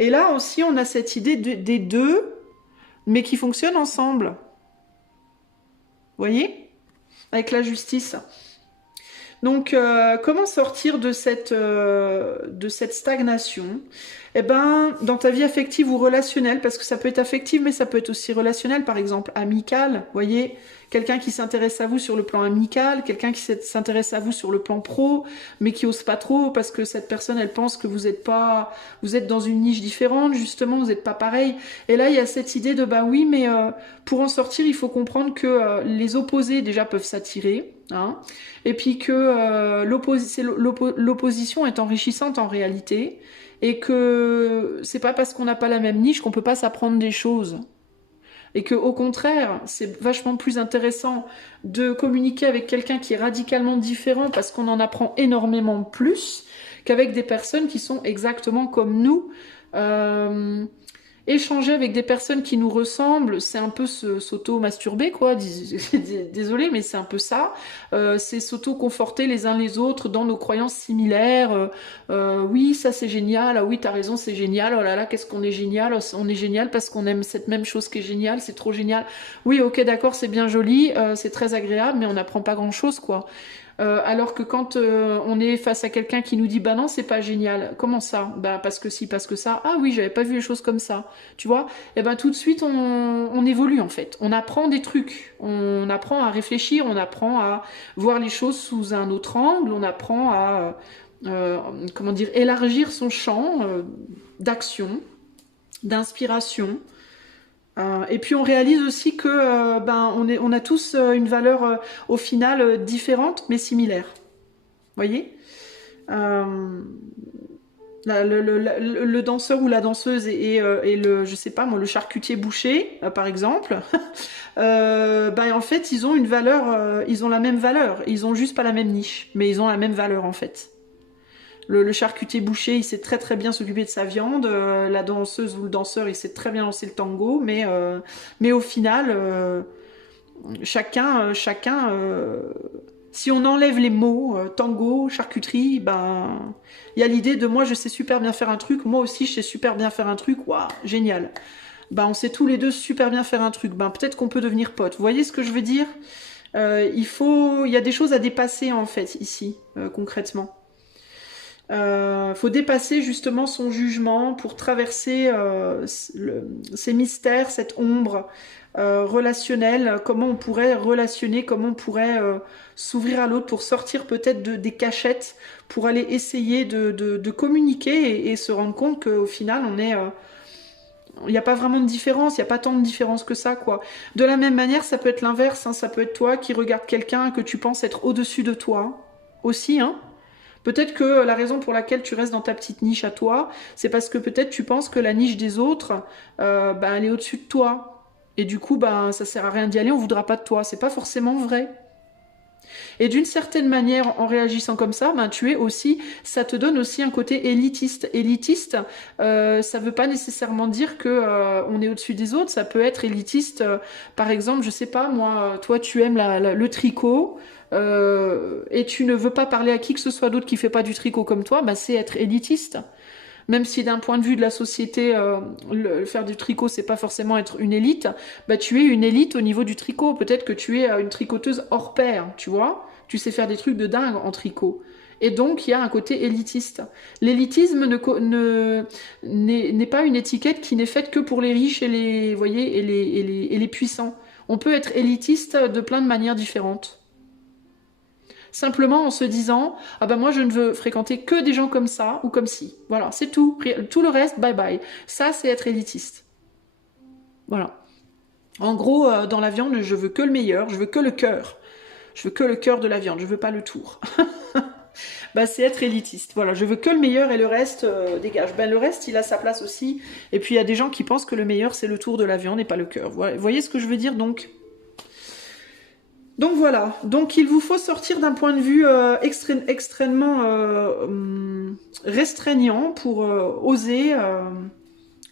Et là aussi, on a cette idée des deux, mais qui fonctionnent ensemble. Vous voyez? Avec la justice. Donc, comment sortir de cette stagnation? Eh ben, dans ta vie affective ou relationnelle, parce que ça peut être affectif, mais ça peut être aussi relationnel, par exemple, amical, vous voyez? Quelqu'un qui s'intéresse à vous sur le plan amical, quelqu'un qui s'intéresse à vous sur le plan pro, mais qui ose pas trop, parce que cette personne, elle pense que vous êtes dans une niche différente, justement, vous n'êtes pas pareil. Et là, il y a cette idée de, bah oui, mais pour en sortir, il faut comprendre que les opposés, déjà, peuvent s'attirer, hein, et puis que l'opposition est enrichissante en réalité, et que c'est pas parce qu'on n'a pas la même niche qu'on peut pas s'apprendre des choses. Et que au contraire, c'est vachement plus intéressant de communiquer avec quelqu'un qui est radicalement différent parce qu'on en apprend énormément plus qu'avec des personnes qui sont exactement comme nous. Échanger avec des personnes qui nous ressemblent, c'est un peu s'auto-masturber, quoi. Désolé, mais c'est un peu ça. C'est s'auto-conforter les uns les autres dans nos croyances similaires. Oui, ça c'est génial. Ah oui, t'as raison, c'est génial. Oh là là, qu'est-ce qu'on est génial. On est génial parce qu'on aime cette même chose qui est géniale. C'est trop génial. Oui, ok, d'accord, c'est bien joli, c'est très agréable, mais on n'apprend pas grand-chose, quoi. Alors que quand on est face à quelqu'un qui nous dit bah non c'est pas génial, comment ça? Bah parce que si, parce que ça, ah oui j'avais pas vu les choses comme ça, tu vois, et ben tout de suite on évolue en fait, on apprend des trucs, on apprend à réfléchir, on apprend à voir les choses sous un autre angle, on apprend à comment dire, élargir son champ d'action, d'inspiration. Et puis on réalise aussi que on a tous une valeur au final différente mais similaire. Vous voyez, le danseur ou la danseuse et le, je sais pas moi, le charcutier boucher par exemple, en fait ils ont une valeur, ils ont la même valeur, ils ont juste pas la même niche, mais ils ont la même valeur en fait. Le charcutier boucher, il sait très très bien s'occuper de sa viande. La danseuse ou le danseur, il sait très bien danser le tango. Mais au final, chacun si on enlève les mots tango, charcuterie, ben il y a l'idée de moi je sais super bien faire un truc, moi aussi je sais super bien faire un truc, waouh, génial. Ben on sait tous les deux super bien faire un truc, ben peut-être qu'on peut devenir potes. Vous voyez ce que je veux dire? Il y a des choses à dépasser en fait ici, concrètement. Faut dépasser justement son jugement pour traverser ces mystères, cette ombre relationnelle, comment on pourrait relationner, comment on pourrait s'ouvrir à l'autre pour sortir peut-être des cachettes, pour aller essayer de communiquer et se rendre compte qu'au final on est... il n'y a pas vraiment de différence, il n'y a pas tant de différence que ça, quoi. De la même manière, ça peut être l'inverse, hein, ça peut être toi qui regardes quelqu'un que tu penses être au-dessus de toi, aussi, hein. Peut-être que la raison pour laquelle tu restes dans ta petite niche à toi, c'est parce que peut-être tu penses que la niche des autres, elle est au-dessus de toi. Et du coup, ben, ça sert à rien d'y aller, on voudra pas de toi. C'est pas forcément vrai. Et d'une certaine manière, en réagissant comme ça, ben, tu es aussi, ça te donne aussi un côté élitiste. Élitiste, ça veut pas nécessairement dire que on est au-dessus des autres. Ça peut être élitiste, par exemple, je sais pas, moi, toi, tu aimes le tricot. Et tu ne veux pas parler à qui que ce soit d'autre qui fait pas du tricot comme toi, ben, c'est être élitiste. Même si d'un point de vue de la société, faire du tricot, c'est pas forcément être une élite, bah tu es une élite au niveau du tricot. Peut-être que tu es une tricoteuse hors pair, tu vois. Tu sais faire des trucs de dingue en tricot. Et donc, il y a un côté élitiste. L'élitisme n'est pas une étiquette qui n'est faite que pour les riches et les, voyez, et les puissants. On peut être élitiste de plein de manières différentes. Simplement en se disant ah ben moi je ne veux fréquenter que des gens comme ça ou comme ci. Voilà, c'est tout. Tout le reste, bye bye. Ça, c'est être élitiste. Voilà. En gros, dans la viande, je veux que le meilleur, je veux que le cœur. Je veux que le cœur de la viande, je veux pas le tour. Bah, c'est être élitiste. Voilà, je veux que le meilleur et le reste dégage. Ben le reste, il a sa place aussi. Et puis il y a des gens qui pensent que le meilleur c'est le tour de la viande et pas le cœur. Vous voyez ce que je veux dire donc? Donc voilà, donc il vous faut sortir d'un point de vue extrêmement restreignant pour oser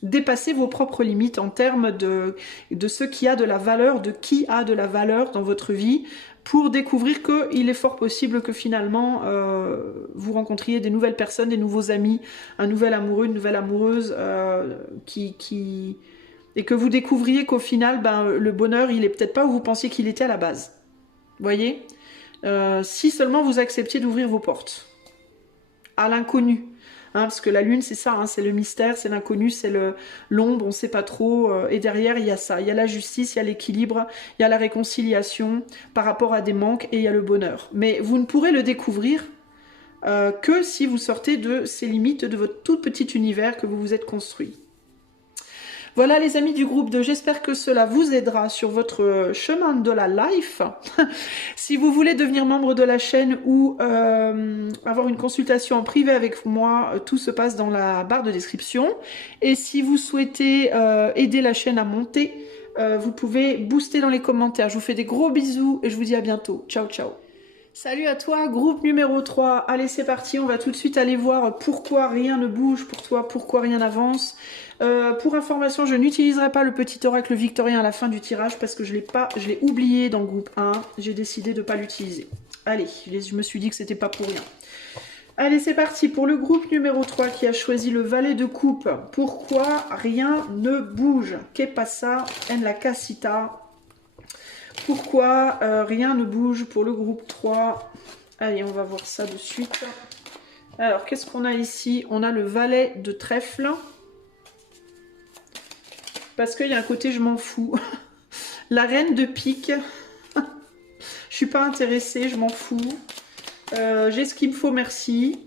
dépasser vos propres limites en termes de ce qui a de la valeur, de qui a de la valeur dans votre vie, pour découvrir qu'il est fort possible que finalement vous rencontriez des nouvelles personnes, des nouveaux amis, un nouvel amoureux, une nouvelle amoureuse et que vous découvriez qu'au final, ben, le bonheur, il est peut-être pas où vous pensiez qu'il était à la base. Voyez, si seulement vous acceptiez d'ouvrir vos portes à l'inconnu, hein, parce que la lune c'est ça, hein, c'est le mystère, c'est l'inconnu, c'est l'ombre, on ne sait pas trop, et derrière il y a ça, il y a la justice, il y a l'équilibre, il y a la réconciliation par rapport à des manques et il y a le bonheur. Mais vous ne pourrez le découvrir que si vous sortez de ces limites de votre tout petit univers que vous vous êtes construit. Voilà les amis du groupe 2, j'espère que cela vous aidera sur votre chemin de la life. Si vous voulez devenir membre de la chaîne ou avoir une consultation en privé avec moi, tout se passe dans la barre de description. Et si vous souhaitez aider la chaîne à monter, vous pouvez booster dans les commentaires. Je vous fais des gros bisous et je vous dis à bientôt. Ciao, ciao. Salut à toi, groupe numéro 3. Allez, c'est parti, on va tout de suite aller voir pourquoi rien ne bouge pour toi, pourquoi rien n'avance. Pour information, je n'utiliserai pas le petit oracle victorien à la fin du tirage parce que je l'ai oublié dans le groupe 1. J'ai décidé de ne pas l'utiliser. Allez, je me suis dit que c'était pas pour rien. Allez, c'est parti pour le groupe numéro 3 qui a choisi le valet de coupe. Pourquoi rien ne bouge? Que pasa en la casita? Pourquoi rien ne bouge pour le groupe 3? Allez, on va voir ça de suite. Alors, qu'est-ce qu'on a ici? On a le valet de trèfle. Parce qu'il y a un côté je m'en fous. La reine de pique. Je suis pas intéressée, je m'en fous. J'ai ce qu'il me faut, merci.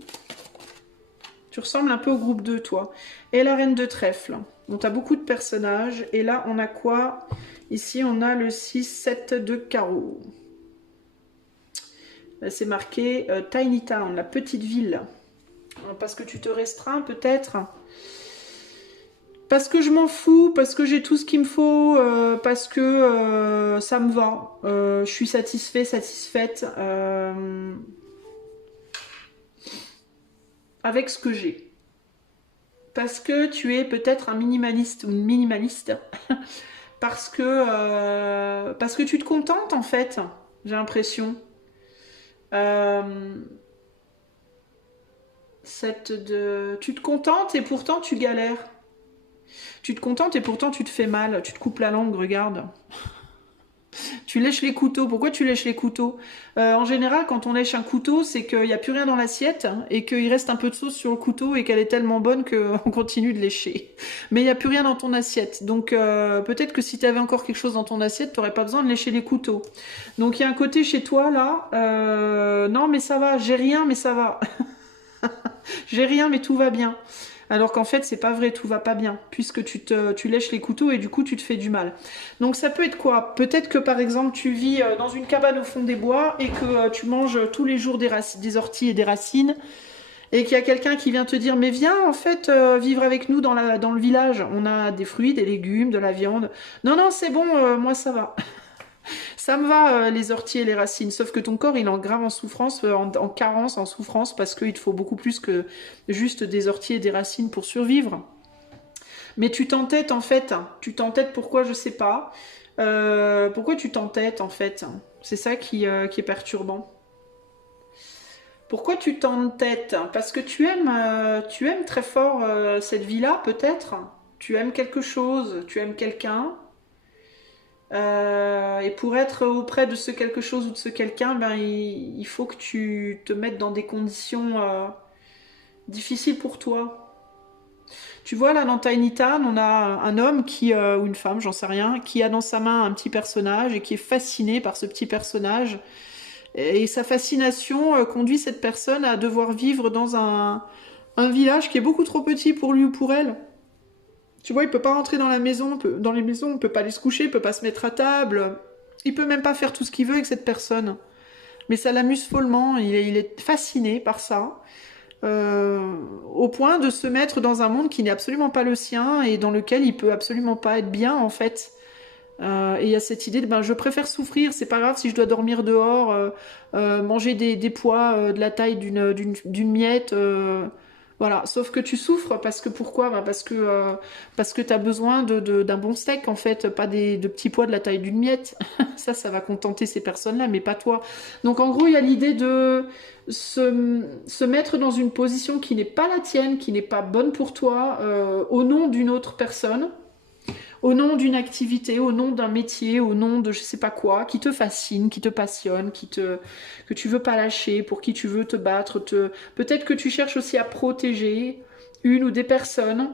Tu ressembles un peu au groupe 2, toi. Et la reine de trèfle. Donc, tu as beaucoup de personnages. Et là, on a quoi? Ici, on a le 6-7 de carreau. C'est marqué Tiny Town, la petite ville. Parce que tu te restreins, peut-être. Parce que je m'en fous, parce que j'ai tout ce qu'il me faut, parce que ça me va. Je suis satisfait, satisfaite avec ce que j'ai. Parce que tu es peut-être un minimaliste ou une minimaliste. parce que tu te contentes en fait, j'ai l'impression. Tu te contentes et pourtant tu galères. Tu te contentes et pourtant tu te fais mal. Tu te coupes la langue, regarde. Tu lèches les couteaux. Pourquoi tu lèches les couteaux? En général, quand on lèche un couteau, c'est qu'il n'y a plus rien dans l'assiette et qu'il reste un peu de sauce sur le couteau et qu'elle est tellement bonne qu'on continue de lécher. Mais il n'y a plus rien dans ton assiette. Donc peut-être que si tu avais encore quelque chose dans ton assiette, tu n'aurais pas besoin de lécher les couteaux. Donc il y a un côté chez toi là. Non mais ça va, j'ai rien mais ça va. J'ai rien mais tout va bien. Alors qu'en fait, c'est pas vrai, tout va pas bien, puisque tu lèches les couteaux et du coup, tu te fais du mal. Donc ça peut être quoi? Peut-être que par exemple, tu vis dans une cabane au fond des bois et que tu manges tous les jours des orties et des racines et qu'il y a quelqu'un qui vient te dire, mais viens en fait vivre avec nous dans le village, on a des fruits, des légumes, de la viande. Non, non, c'est bon, moi ça va. Ça me va, les orties et les racines, sauf que ton corps, il est en grave en souffrance, en carence, en souffrance, parce qu'il te faut beaucoup plus que juste des orties et des racines pour survivre. Mais tu t'entêtes en fait, pourquoi, je sais pas. Pourquoi tu t'entêtes en fait? C'est ça qui est perturbant. Pourquoi tu t'entêtes? Parce que tu aimes très fort cette vie-là, peut-être. Tu aimes quelque chose, tu aimes quelqu'un. Et pour être auprès de ce quelque chose ou de ce quelqu'un, ben, il faut que tu te mettes dans des conditions difficiles pour toi. Tu vois, là, dans Tiny Town, on a un homme ou une femme, j'en sais rien, qui a dans sa main un petit personnage et qui est fasciné par ce petit personnage. Et sa fascination conduit cette personne à devoir vivre dans un village qui est beaucoup trop petit pour lui ou pour elle. Tu vois, il peut pas rentrer dans la maison, dans les maisons, il peut pas aller se coucher, il peut pas se mettre à table. Il peut même pas faire tout ce qu'il veut avec cette personne. Mais ça l'amuse follement, il est fasciné par ça. Au point de se mettre dans un monde qui n'est absolument pas le sien et dans lequel il peut absolument pas être bien en fait. Et il y a cette idée de ben, je préfère souffrir, c'est pas grave si je dois dormir dehors, manger des pois de la taille d'une miette. Voilà, sauf que tu souffres parce que pourquoi? Ben parce que t'as besoin d'un bon steak en fait, pas de petits pois de la taille d'une miette. Ça va contenter ces personnes-là, mais pas toi. Donc en gros, il y a l'idée de se mettre dans une position qui n'est pas la tienne, qui n'est pas bonne pour toi, au nom d'une autre personne, au nom d'une activité, au nom d'un métier, au nom de je sais pas quoi, qui te fascine, qui te passionne, que tu veux pas lâcher, pour qui tu veux te battre, peut-être que tu cherches aussi à protéger une ou des personnes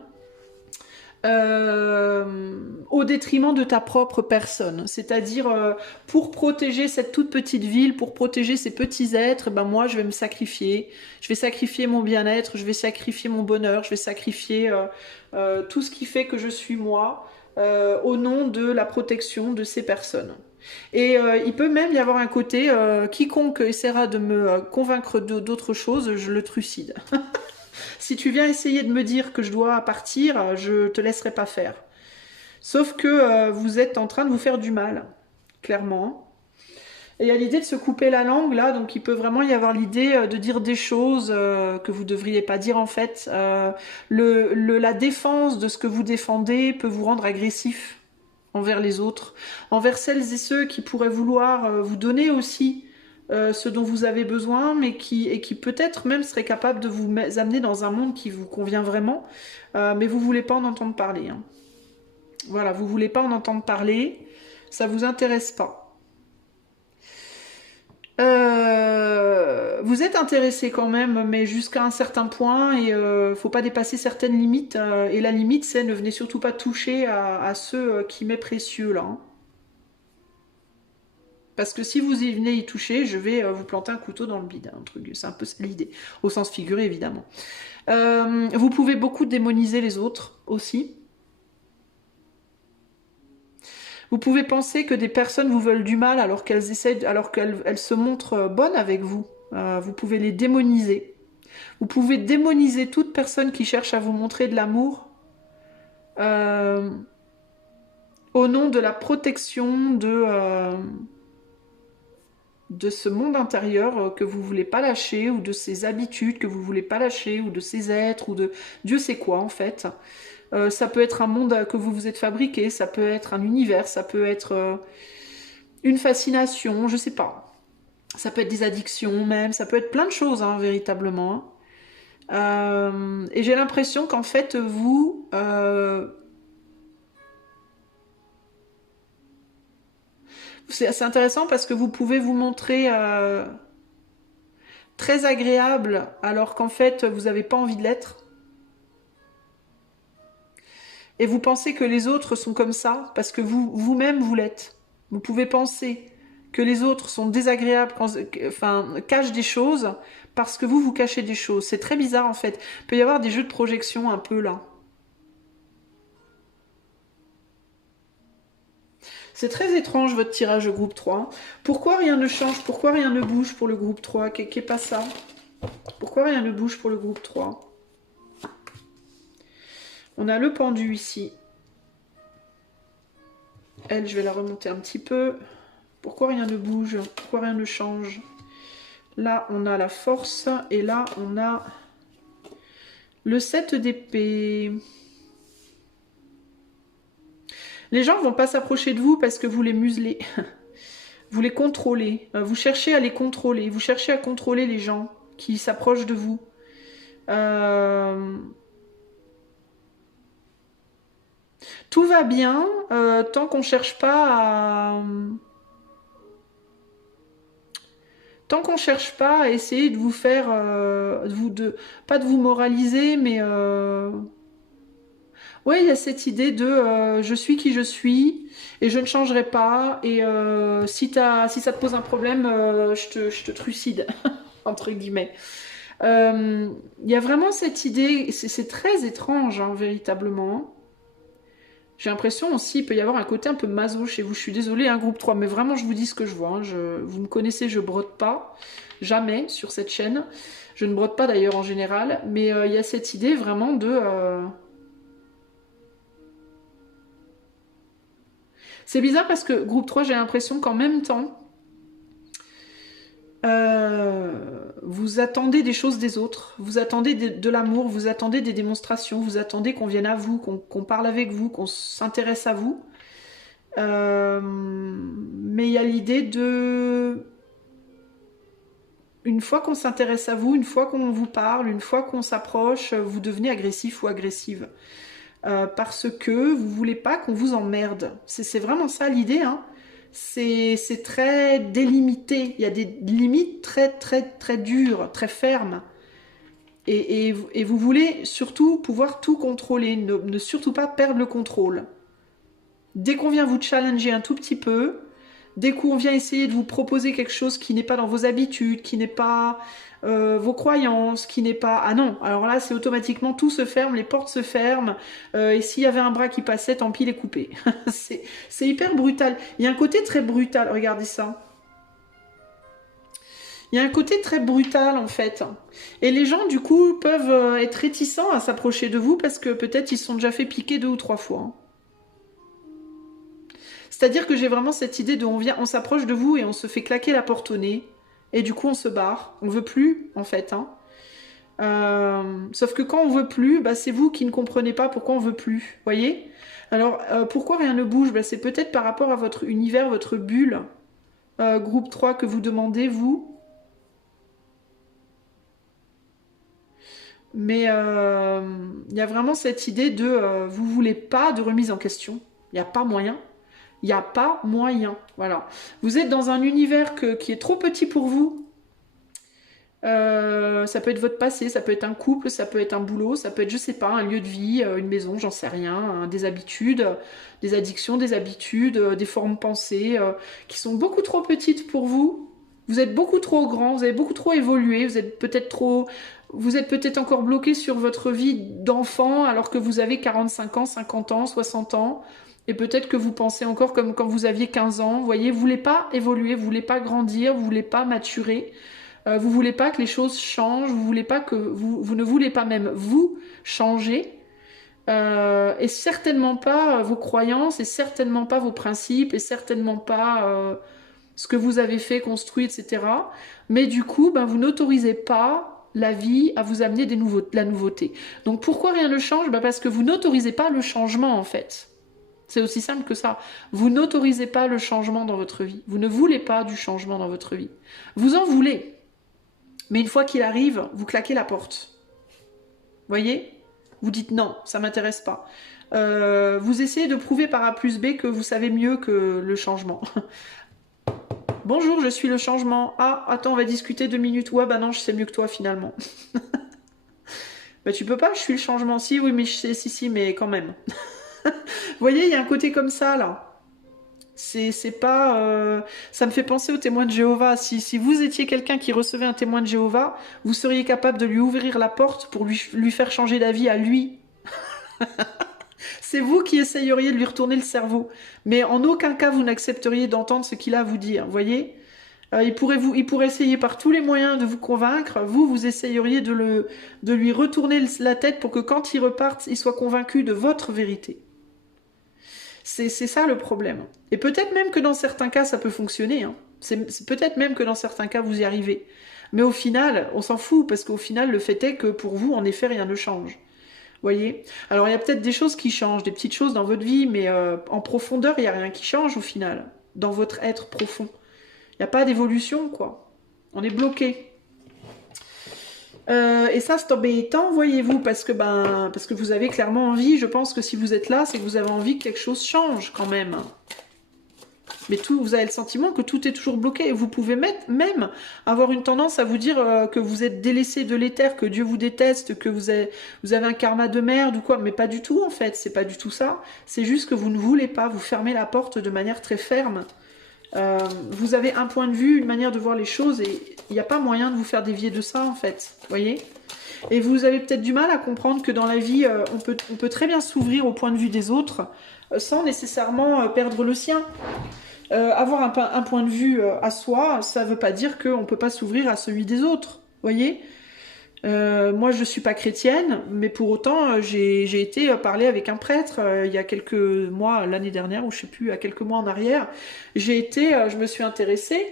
au détriment de ta propre personne. C'est-à-dire, pour protéger cette toute petite ville, pour protéger ces petits êtres, ben moi je vais me sacrifier. Je vais sacrifier mon bien-être, je vais sacrifier mon bonheur, je vais sacrifier tout ce qui fait que je suis moi. Au nom de la protection de ces personnes. Et il peut même y avoir un côté, quiconque essaiera de me convaincre d'autre chose, je le trucide. Si tu viens essayer de me dire que je dois partir, je te laisserai pas faire. Sauf que vous êtes en train de vous faire du mal, clairement. Et il y a l'idée de se couper la langue, là, donc il peut vraiment y avoir l'idée de dire des choses que vous devriez pas dire en fait. La défense de ce que vous défendez peut vous rendre agressif envers les autres, envers celles et ceux qui pourraient vouloir vous donner aussi ce dont vous avez besoin, mais qui peut-être même seraient capables de vous amener dans un monde qui vous convient vraiment, mais vous voulez pas en entendre parler. Hein. Voilà, vous voulez pas en entendre parler, ça vous intéresse pas. Vous êtes intéressé quand même, mais jusqu'à un certain point, et faut pas dépasser certaines limites. Et la limite, c'est ne venez surtout pas toucher à ceux qui m'est précieux là. Hein. Parce que si vous y venez y toucher, je vais vous planter un couteau dans le bide. Un truc, c'est un peu l'idée, au sens figuré évidemment. Vous pouvez beaucoup démoniser les autres aussi. Vous pouvez penser que des personnes vous veulent du mal alors qu'elles se montrent bonnes avec vous. Vous pouvez les démoniser. Vous pouvez démoniser toute personne qui cherche à vous montrer de l'amour au nom de la protection de ce monde intérieur que vous voulez pas lâcher, ou de ces habitudes que vous voulez pas lâcher, ou de ces êtres, ou de Dieu sait quoi en fait. Ça peut être un monde que vous vous êtes fabriqué, ça peut être un univers, ça peut être une fascination, je sais pas. Ça peut être des addictions même, ça peut être plein de choses, hein, véritablement. Et j'ai l'impression qu'en fait, vous... c'est assez intéressant parce que vous pouvez vous montrer très agréable alors qu'en fait, vous n'avez pas envie de l'être. Et vous pensez que les autres sont comme ça parce que vous-même vous l'êtes. Vous pouvez penser que les autres sont désagréables, cachent des choses parce que vous cachez des choses. C'est très bizarre en fait. Il peut y avoir des jeux de projection un peu là. C'est très étrange votre tirage de groupe 3. Pourquoi rien ne change? Pourquoi rien ne bouge pour le groupe 3? Qu'est pas ça? Pourquoi rien ne bouge pour le groupe 3? On a le pendu ici. Elle, je vais la remonter un petit peu. Pourquoi rien ne bouge? Pourquoi rien ne change? Là, on a la force. Et là, on a le 7 d'épée. Les gens ne vont pas s'approcher de vous parce que vous les muselez. Vous les contrôlez. Vous cherchez à les contrôler. Vous cherchez à contrôler les gens qui s'approchent de vous. Tout va bien tant qu'on cherche pas à... Tant qu'on cherche pas à essayer de vous faire... pas de vous moraliser, mais... Ouais, il y a cette idée de je suis qui je suis et je ne changerai pas. Et si ça te pose un problème, je te trucide, entre guillemets. Il y a vraiment cette idée, c'est très étrange, hein, véritablement. J'ai l'impression aussi, il peut y avoir un côté un peu maso chez vous. Je suis désolée, un groupe 3, mais vraiment, je vous dis ce que je vois. Hein. Vous me connaissez, je brode pas. Jamais sur cette chaîne. Je ne brode pas d'ailleurs en général. Mais il y a cette idée vraiment de... C'est bizarre parce que groupe 3, j'ai l'impression qu'en même temps, vous attendez des choses des autres, vous attendez de l'amour, vous attendez des démonstrations, vous attendez qu'on vienne à vous, qu'on parle avec vous, qu'on s'intéresse à vous. Mais il y a l'idée de... Une fois qu'on s'intéresse à vous, une fois qu'on vous parle, une fois qu'on s'approche, vous devenez agressif ou agressive. Parce que vous voulez pas qu'on vous emmerde. C'est vraiment ça l'idée, hein. C'est très délimité. Il y a des limites très très très dures, très fermes. Et vous voulez surtout pouvoir tout contrôler, ne surtout pas perdre le contrôle. Dès qu'on vient vous challenger un tout petit peu, dès qu'on vient essayer de vous proposer quelque chose qui n'est pas dans vos habitudes, qui n'est pas vos croyances, qui n'est pas... Ah non, alors là, c'est automatiquement, tout se ferme, les portes se ferment, et s'il y avait un bras qui passait, tant pis, les couper. C'est hyper brutal. Il y a un côté très brutal, regardez ça. Il y a un côté très brutal, en fait. Et les gens, du coup, peuvent être réticents à s'approcher de vous parce que peut-être ils se sont déjà fait piquer 2 ou 3 fois. C'est-à-dire que j'ai vraiment cette idée de on s'approche de vous et on se fait claquer la porte au nez. Et du coup, on se barre. On veut plus, en fait. Hein. Sauf que quand on veut plus, bah, c'est vous qui ne comprenez pas pourquoi on veut plus. Voyez? Alors, pourquoi rien ne bouge? Bah, c'est peut-être par rapport à votre univers, votre bulle. Groupe 3 que vous demandez, vous. Mais il y a vraiment cette idée de vous voulez pas de remise en question. Il n'y a pas moyen. Il n'y a pas moyen. Voilà. Vous êtes dans un univers qui est trop petit pour vous. Ça peut être votre passé, ça peut être un couple, ça peut être un boulot, ça peut être, je sais pas, un lieu de vie, une maison, j'en sais rien, hein, des habitudes, des addictions, des habitudes, des formes pensées qui sont beaucoup trop petites pour vous. Vous êtes beaucoup trop grand, vous avez beaucoup trop évolué, vous êtes peut-être encore bloqué sur votre vie d'enfant alors que vous avez 45 ans, 50 ans, 60 ans. Et peut-être que vous pensez encore comme quand vous aviez 15 ans. Vous voyez, vous voulez pas évoluer, vous voulez pas grandir, vous voulez pas maturer. Vous voulez pas que les choses changent, vous voulez pas que vous ne voulez pas même vous changer. Et certainement pas vos croyances, et certainement pas vos principes, et certainement pas ce que vous avez fait, construit, etc. Mais du coup, ben, vous n'autorisez pas la vie à vous amener de la nouveauté. Donc pourquoi rien ne change? Ben, parce que vous n'autorisez pas le changement en fait. C'est aussi simple que ça. Vous n'autorisez pas le changement dans votre vie. Vous ne voulez pas du changement dans votre vie. Vous en voulez. Mais une fois qu'il arrive, vous claquez la porte. Voyez? Vous dites non, ça m'intéresse pas. Vous essayez de prouver par A plus B que vous savez mieux que le changement. Bonjour, je suis le changement. Ah, attends, on va discuter 2 minutes. Ouais, bah non, je sais mieux que toi finalement. Bah tu peux pas, je suis le changement. Si, oui, mais je sais, si, mais quand même. Vous voyez, il y a un côté comme ça, là. C'est pas... ça me fait penser au témoin de Jéhovah. Si vous étiez quelqu'un qui recevait un témoin de Jéhovah, vous seriez capable de lui ouvrir la porte pour lui faire changer d'avis à lui. C'est vous qui essayeriez de lui retourner le cerveau. Mais en aucun cas, vous n'accepteriez d'entendre ce qu'il a à vous dire. Vous voyez? Il pourrait essayer par tous les moyens de vous convaincre. Vous essayeriez de lui retourner la tête pour que quand il reparte, il soit convaincu de votre vérité. C'est ça le problème. Et peut-être même que dans certains cas, ça peut fonctionner. Hein. C'est peut-être même que dans certains cas, vous y arrivez. Mais au final, on s'en fout, parce qu'au final, le fait est que pour vous, en effet, rien ne change. Voyez. Alors, il y a peut-être des choses qui changent, des petites choses dans votre vie, mais en profondeur, il n'y a rien qui change au final, dans votre être profond. Il n'y a pas d'évolution, quoi. On est bloqué. Et ça, c'est embêtant, voyez-vous, parce que vous avez clairement envie, je pense que si vous êtes là, c'est que vous avez envie que quelque chose change, quand même. Mais vous avez le sentiment que tout est toujours bloqué. Vous pouvez même avoir une tendance à vous dire que vous êtes délaissé de l'éther, que Dieu vous déteste, que vous avez un karma de merde ou quoi. Mais pas du tout, en fait. C'est pas du tout ça. C'est juste que vous ne voulez pas. Vous fermez la porte de manière très ferme. Vous avez un point de vue, une manière de voir les choses et il n'y a pas moyen de vous faire dévier de ça, en fait. Voyez ? Et vous avez peut-être du mal à comprendre que dans la vie, on peut très bien s'ouvrir au point de vue des autres sans nécessairement perdre le sien. Avoir un point de vue à soi, ça ne veut pas dire qu'on ne peut pas s'ouvrir à celui des autres. Voyez ? Moi, je ne suis pas chrétienne, mais pour autant, j'ai été parler avec un prêtre il y a quelques mois, l'année dernière, ou je ne sais plus, à quelques mois en arrière. Je me suis intéressée,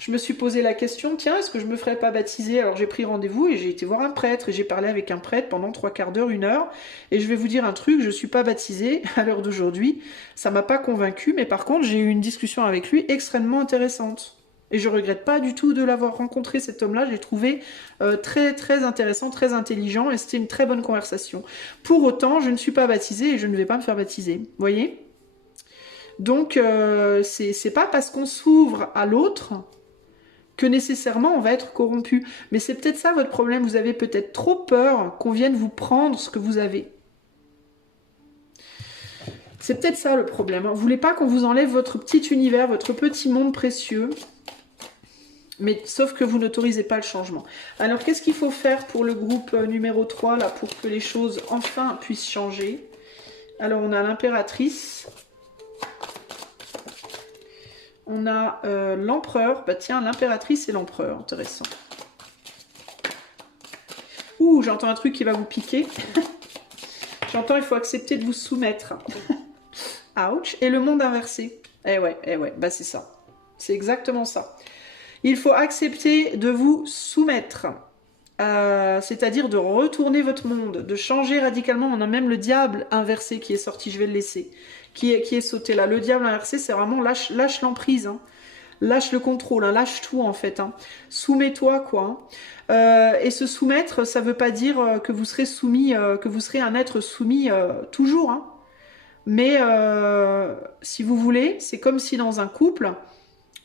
je me suis posé la question, tiens, est-ce que je me ferais pas baptiser? Alors j'ai pris rendez-vous et j'ai été voir un prêtre, et j'ai parlé avec un prêtre pendant 3/4 d'heure, 1 heure, et je vais vous dire un truc, je ne suis pas baptisée à l'heure d'aujourd'hui, ça m'a pas convaincue, mais par contre, j'ai eu une discussion avec lui extrêmement intéressante. Et je regrette pas du tout de l'avoir rencontré, cet homme-là. Je l'ai trouvé très très intéressant, très intelligent, et c'était une très bonne conversation. Pour autant, je ne suis pas baptisée et je ne vais pas me faire baptiser. Vous voyez? Donc, c'est pas parce qu'on s'ouvre à l'autre que nécessairement on va être corrompu. Mais c'est peut-être ça votre problème. Vous avez peut-être trop peur qu'on vienne vous prendre ce que vous avez. C'est peut-être ça le problème. Vous voulez pas qu'on vous enlève votre petit univers, votre petit monde précieux. Mais sauf que vous n'autorisez pas le changement. Alors, qu'est-ce qu'il faut faire pour le groupe numéro 3, là, pour que les choses, enfin, puissent changer? Alors, on a l'impératrice. On a l'empereur. Bah tiens, l'impératrice et l'empereur. Intéressant. Ouh, j'entends un truc qui va vous piquer. J'entends, il faut accepter de vous soumettre. Ouch. Et le monde inversé. Eh ouais, bah c'est ça. C'est exactement ça. Il faut accepter de vous soumettre, c'est-à-dire de retourner votre monde, de changer radicalement. On a même le diable inversé qui est sorti, je vais le laisser, qui est sauté là. Le diable inversé, c'est vraiment lâche l'emprise, hein. Lâche le contrôle, hein, lâche tout en fait. Hein. Soumets-toi quoi. Et se soumettre, ça veut pas dire que vous serez soumis, que vous serez un être soumis toujours. Hein. Mais si vous voulez, c'est comme si dans un couple,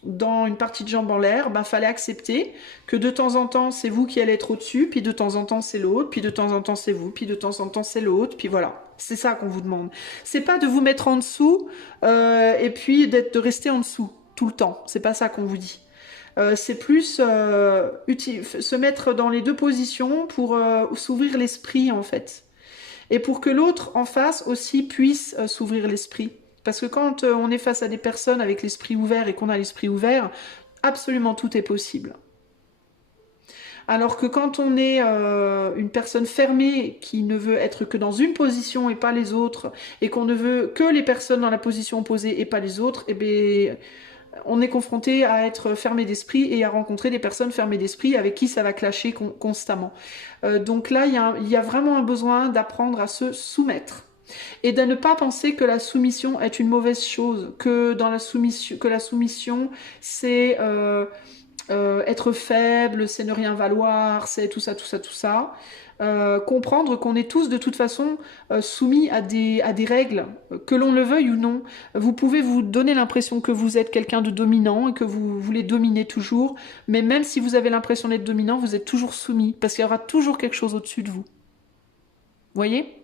dans une partie de jambes en l'air, fallait accepter que de temps en temps c'est vous qui allez être au-dessus, puis de temps en temps c'est l'autre, puis de temps en temps c'est vous, puis de temps en temps c'est l'autre, puis voilà. C'est ça qu'on vous demande. C'est pas de vous mettre en dessous et puis de rester en dessous tout le temps. C'est pas ça qu'on vous dit. C'est plus se mettre dans les deux positions pour s'ouvrir l'esprit en fait. Et pour que l'autre en face aussi puisse s'ouvrir l'esprit. Parce que quand on est face à des personnes avec l'esprit ouvert et qu'on a l'esprit ouvert, absolument tout est possible. Alors que quand on est une personne fermée qui ne veut être que dans une position et pas les autres, et qu'on ne veut que les personnes dans la position opposée et pas les autres, eh bien, on est confronté à être fermé d'esprit et à rencontrer des personnes fermées d'esprit avec qui ça va clasher constamment. Donc là, il y a vraiment un besoin d'apprendre à se soumettre. Et de ne pas penser que la soumission est une mauvaise chose, que la soumission c'est être faible, c'est ne rien valoir, c'est tout ça, tout ça, tout ça. Comprendre qu'on est tous de toute façon soumis à des règles, que l'on le veuille ou non. Vous pouvez vous donner l'impression que vous êtes quelqu'un de dominant et que vous voulez dominer toujours, mais même si vous avez l'impression d'être dominant, vous êtes toujours soumis, parce qu'il y aura toujours quelque chose au-dessus de vous. Vous voyez ?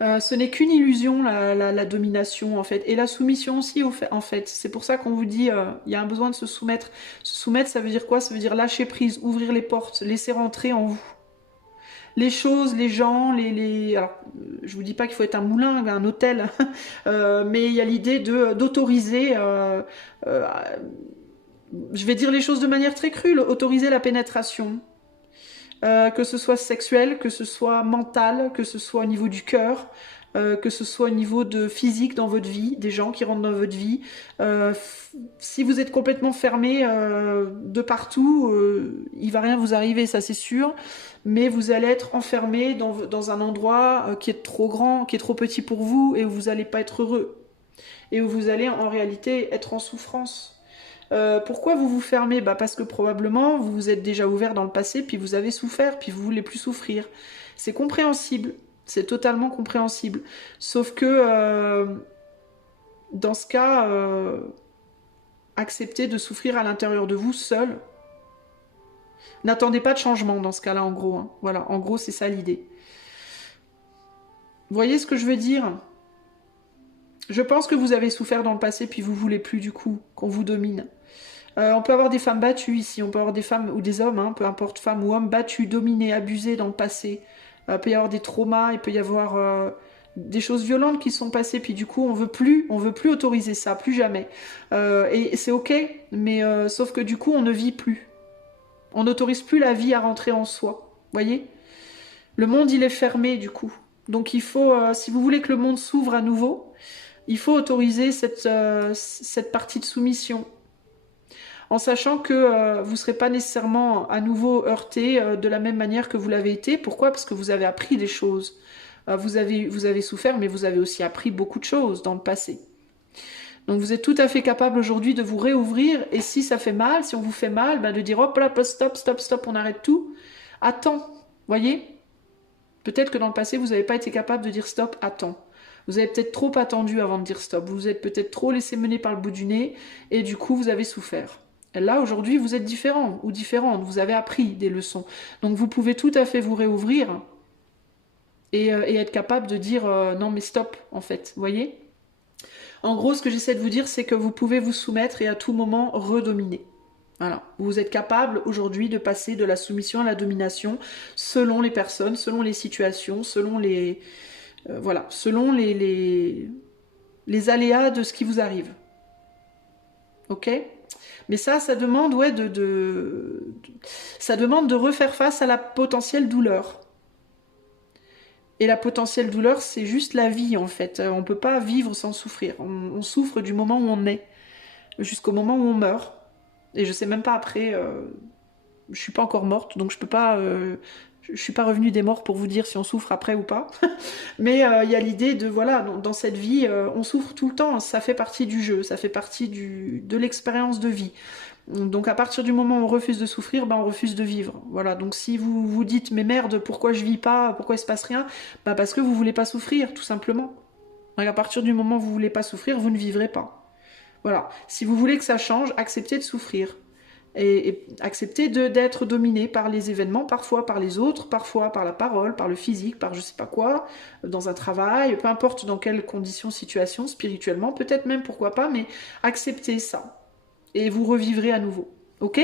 Ce n'est qu'une illusion, la domination, en fait. Et la soumission aussi, en fait. C'est pour ça qu'on vous dit, il y a un besoin de se soumettre. Se soumettre, ça veut dire quoi? Ça veut dire lâcher prise, ouvrir les portes, laisser rentrer en vous. Les choses, les gens, Alors, je vous dis pas qu'il faut être un moulin, un hôtel, mais il y a l'idée d'autoriser je vais dire les choses de manière très crue, autoriser la pénétration. Que ce soit sexuel, que ce soit mental, que ce soit au niveau du cœur, que ce soit au niveau de physique dans votre vie, des gens qui rentrent dans votre vie. Si vous êtes complètement fermé de partout, il va rien vous arriver, ça c'est sûr, mais vous allez être enfermé dans un endroit qui est trop grand, qui est trop petit pour vous et où vous n'allez pas être heureux. Et où vous allez en réalité être en souffrance. Pourquoi vous vous fermez? Parce que probablement vous vous êtes déjà ouvert dans le passé, puis vous avez souffert, puis vous voulez plus souffrir. C'est compréhensible, c'est totalement compréhensible. Sauf que dans ce cas, acceptez de souffrir à l'intérieur de vous seul. N'attendez pas de changement dans ce cas-là, en gros. Hein. Voilà, en gros, c'est ça l'idée. Vous voyez ce que je veux dire? Je pense que vous avez souffert dans le passé, puis vous voulez plus du coup qu'on vous domine. On peut avoir des femmes battues ici, on peut avoir des femmes ou des hommes, hein, peu importe, femmes ou hommes battus, dominés, abusés dans le passé. Il peut y avoir des traumas, il peut y avoir des choses violentes qui sont passées, puis du coup on veut plus autoriser ça, plus jamais. Et c'est ok, mais sauf que du coup on ne vit plus. On n'autorise plus la vie à rentrer en soi, voyez? Le monde il est fermé du coup. Donc il faut, si vous voulez que le monde s'ouvre à nouveau, il faut autoriser cette partie de soumission. En sachant que vous ne serez pas nécessairement à nouveau heurté de la même manière que vous l'avez été. Pourquoi? Parce que vous avez appris des choses. Vous avez souffert, mais vous avez aussi appris beaucoup de choses dans le passé. Donc vous êtes tout à fait capable aujourd'hui de vous réouvrir. Et si ça fait mal, si on vous fait mal, de dire hop là, stop, stop, stop, on arrête tout. Attends, voyez? Peut-être que dans le passé, vous n'avez pas été capable de dire stop, attends. Vous avez peut-être trop attendu avant de dire stop. Vous vous êtes peut-être trop laissé mener par le bout du nez et du coup, vous avez souffert. Et là, aujourd'hui, vous êtes différent ou différente. Vous avez appris des leçons. Donc, vous pouvez tout à fait vous réouvrir et être capable de dire non, mais stop, en fait. Vous voyez? En gros, ce que j'essaie de vous dire, c'est que vous pouvez vous soumettre et à tout moment redominer. Voilà. Vous êtes capable aujourd'hui de passer de la soumission à la domination selon les personnes, selon les situations, selon les... voilà, selon les aléas de ce qui vous arrive. Ok? Mais ça demande, ouais, ça demande de refaire face à la potentielle douleur. Et la potentielle douleur, c'est juste la vie, en fait. On ne peut pas vivre sans souffrir. On souffre du moment où on est, jusqu'au moment où on meurt. Et je sais même pas après... je suis pas encore morte, donc je peux pas... je suis pas revenue des morts pour vous dire si on souffre après ou pas. Mais il y a l'idée de, voilà, dans cette vie, on souffre tout le temps. Ça fait partie du jeu, ça fait partie de l'expérience de vie. Donc à partir du moment où on refuse de souffrir, on refuse de vivre. Voilà. Donc si vous vous dites mais merde, pourquoi je vis pas, pourquoi il se passe rien, parce que vous voulez pas souffrir, tout simplement. Donc à partir du moment où vous voulez pas souffrir, vous ne vivrez pas. Voilà. Si vous voulez que ça change, acceptez de souffrir. Et accepter d'être dominé par les événements, parfois par les autres, parfois par la parole, par le physique, par je sais pas quoi, dans un travail, peu importe dans quelles conditions, situations, spirituellement, peut-être même pourquoi pas, mais acceptez ça. Et vous revivrez à nouveau. Ok?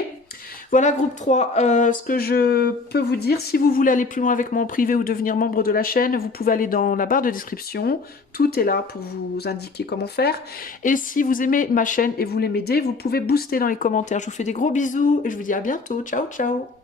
Voilà, groupe 3. Ce que je peux vous dire, si vous voulez aller plus loin avec moi en privé ou devenir membre de la chaîne, vous pouvez aller dans la barre de description. Tout est là pour vous indiquer comment faire. Et si vous aimez ma chaîne et vous voulez m'aider, vous pouvez booster dans les commentaires. Je vous fais des gros bisous et je vous dis à bientôt. Ciao, ciao!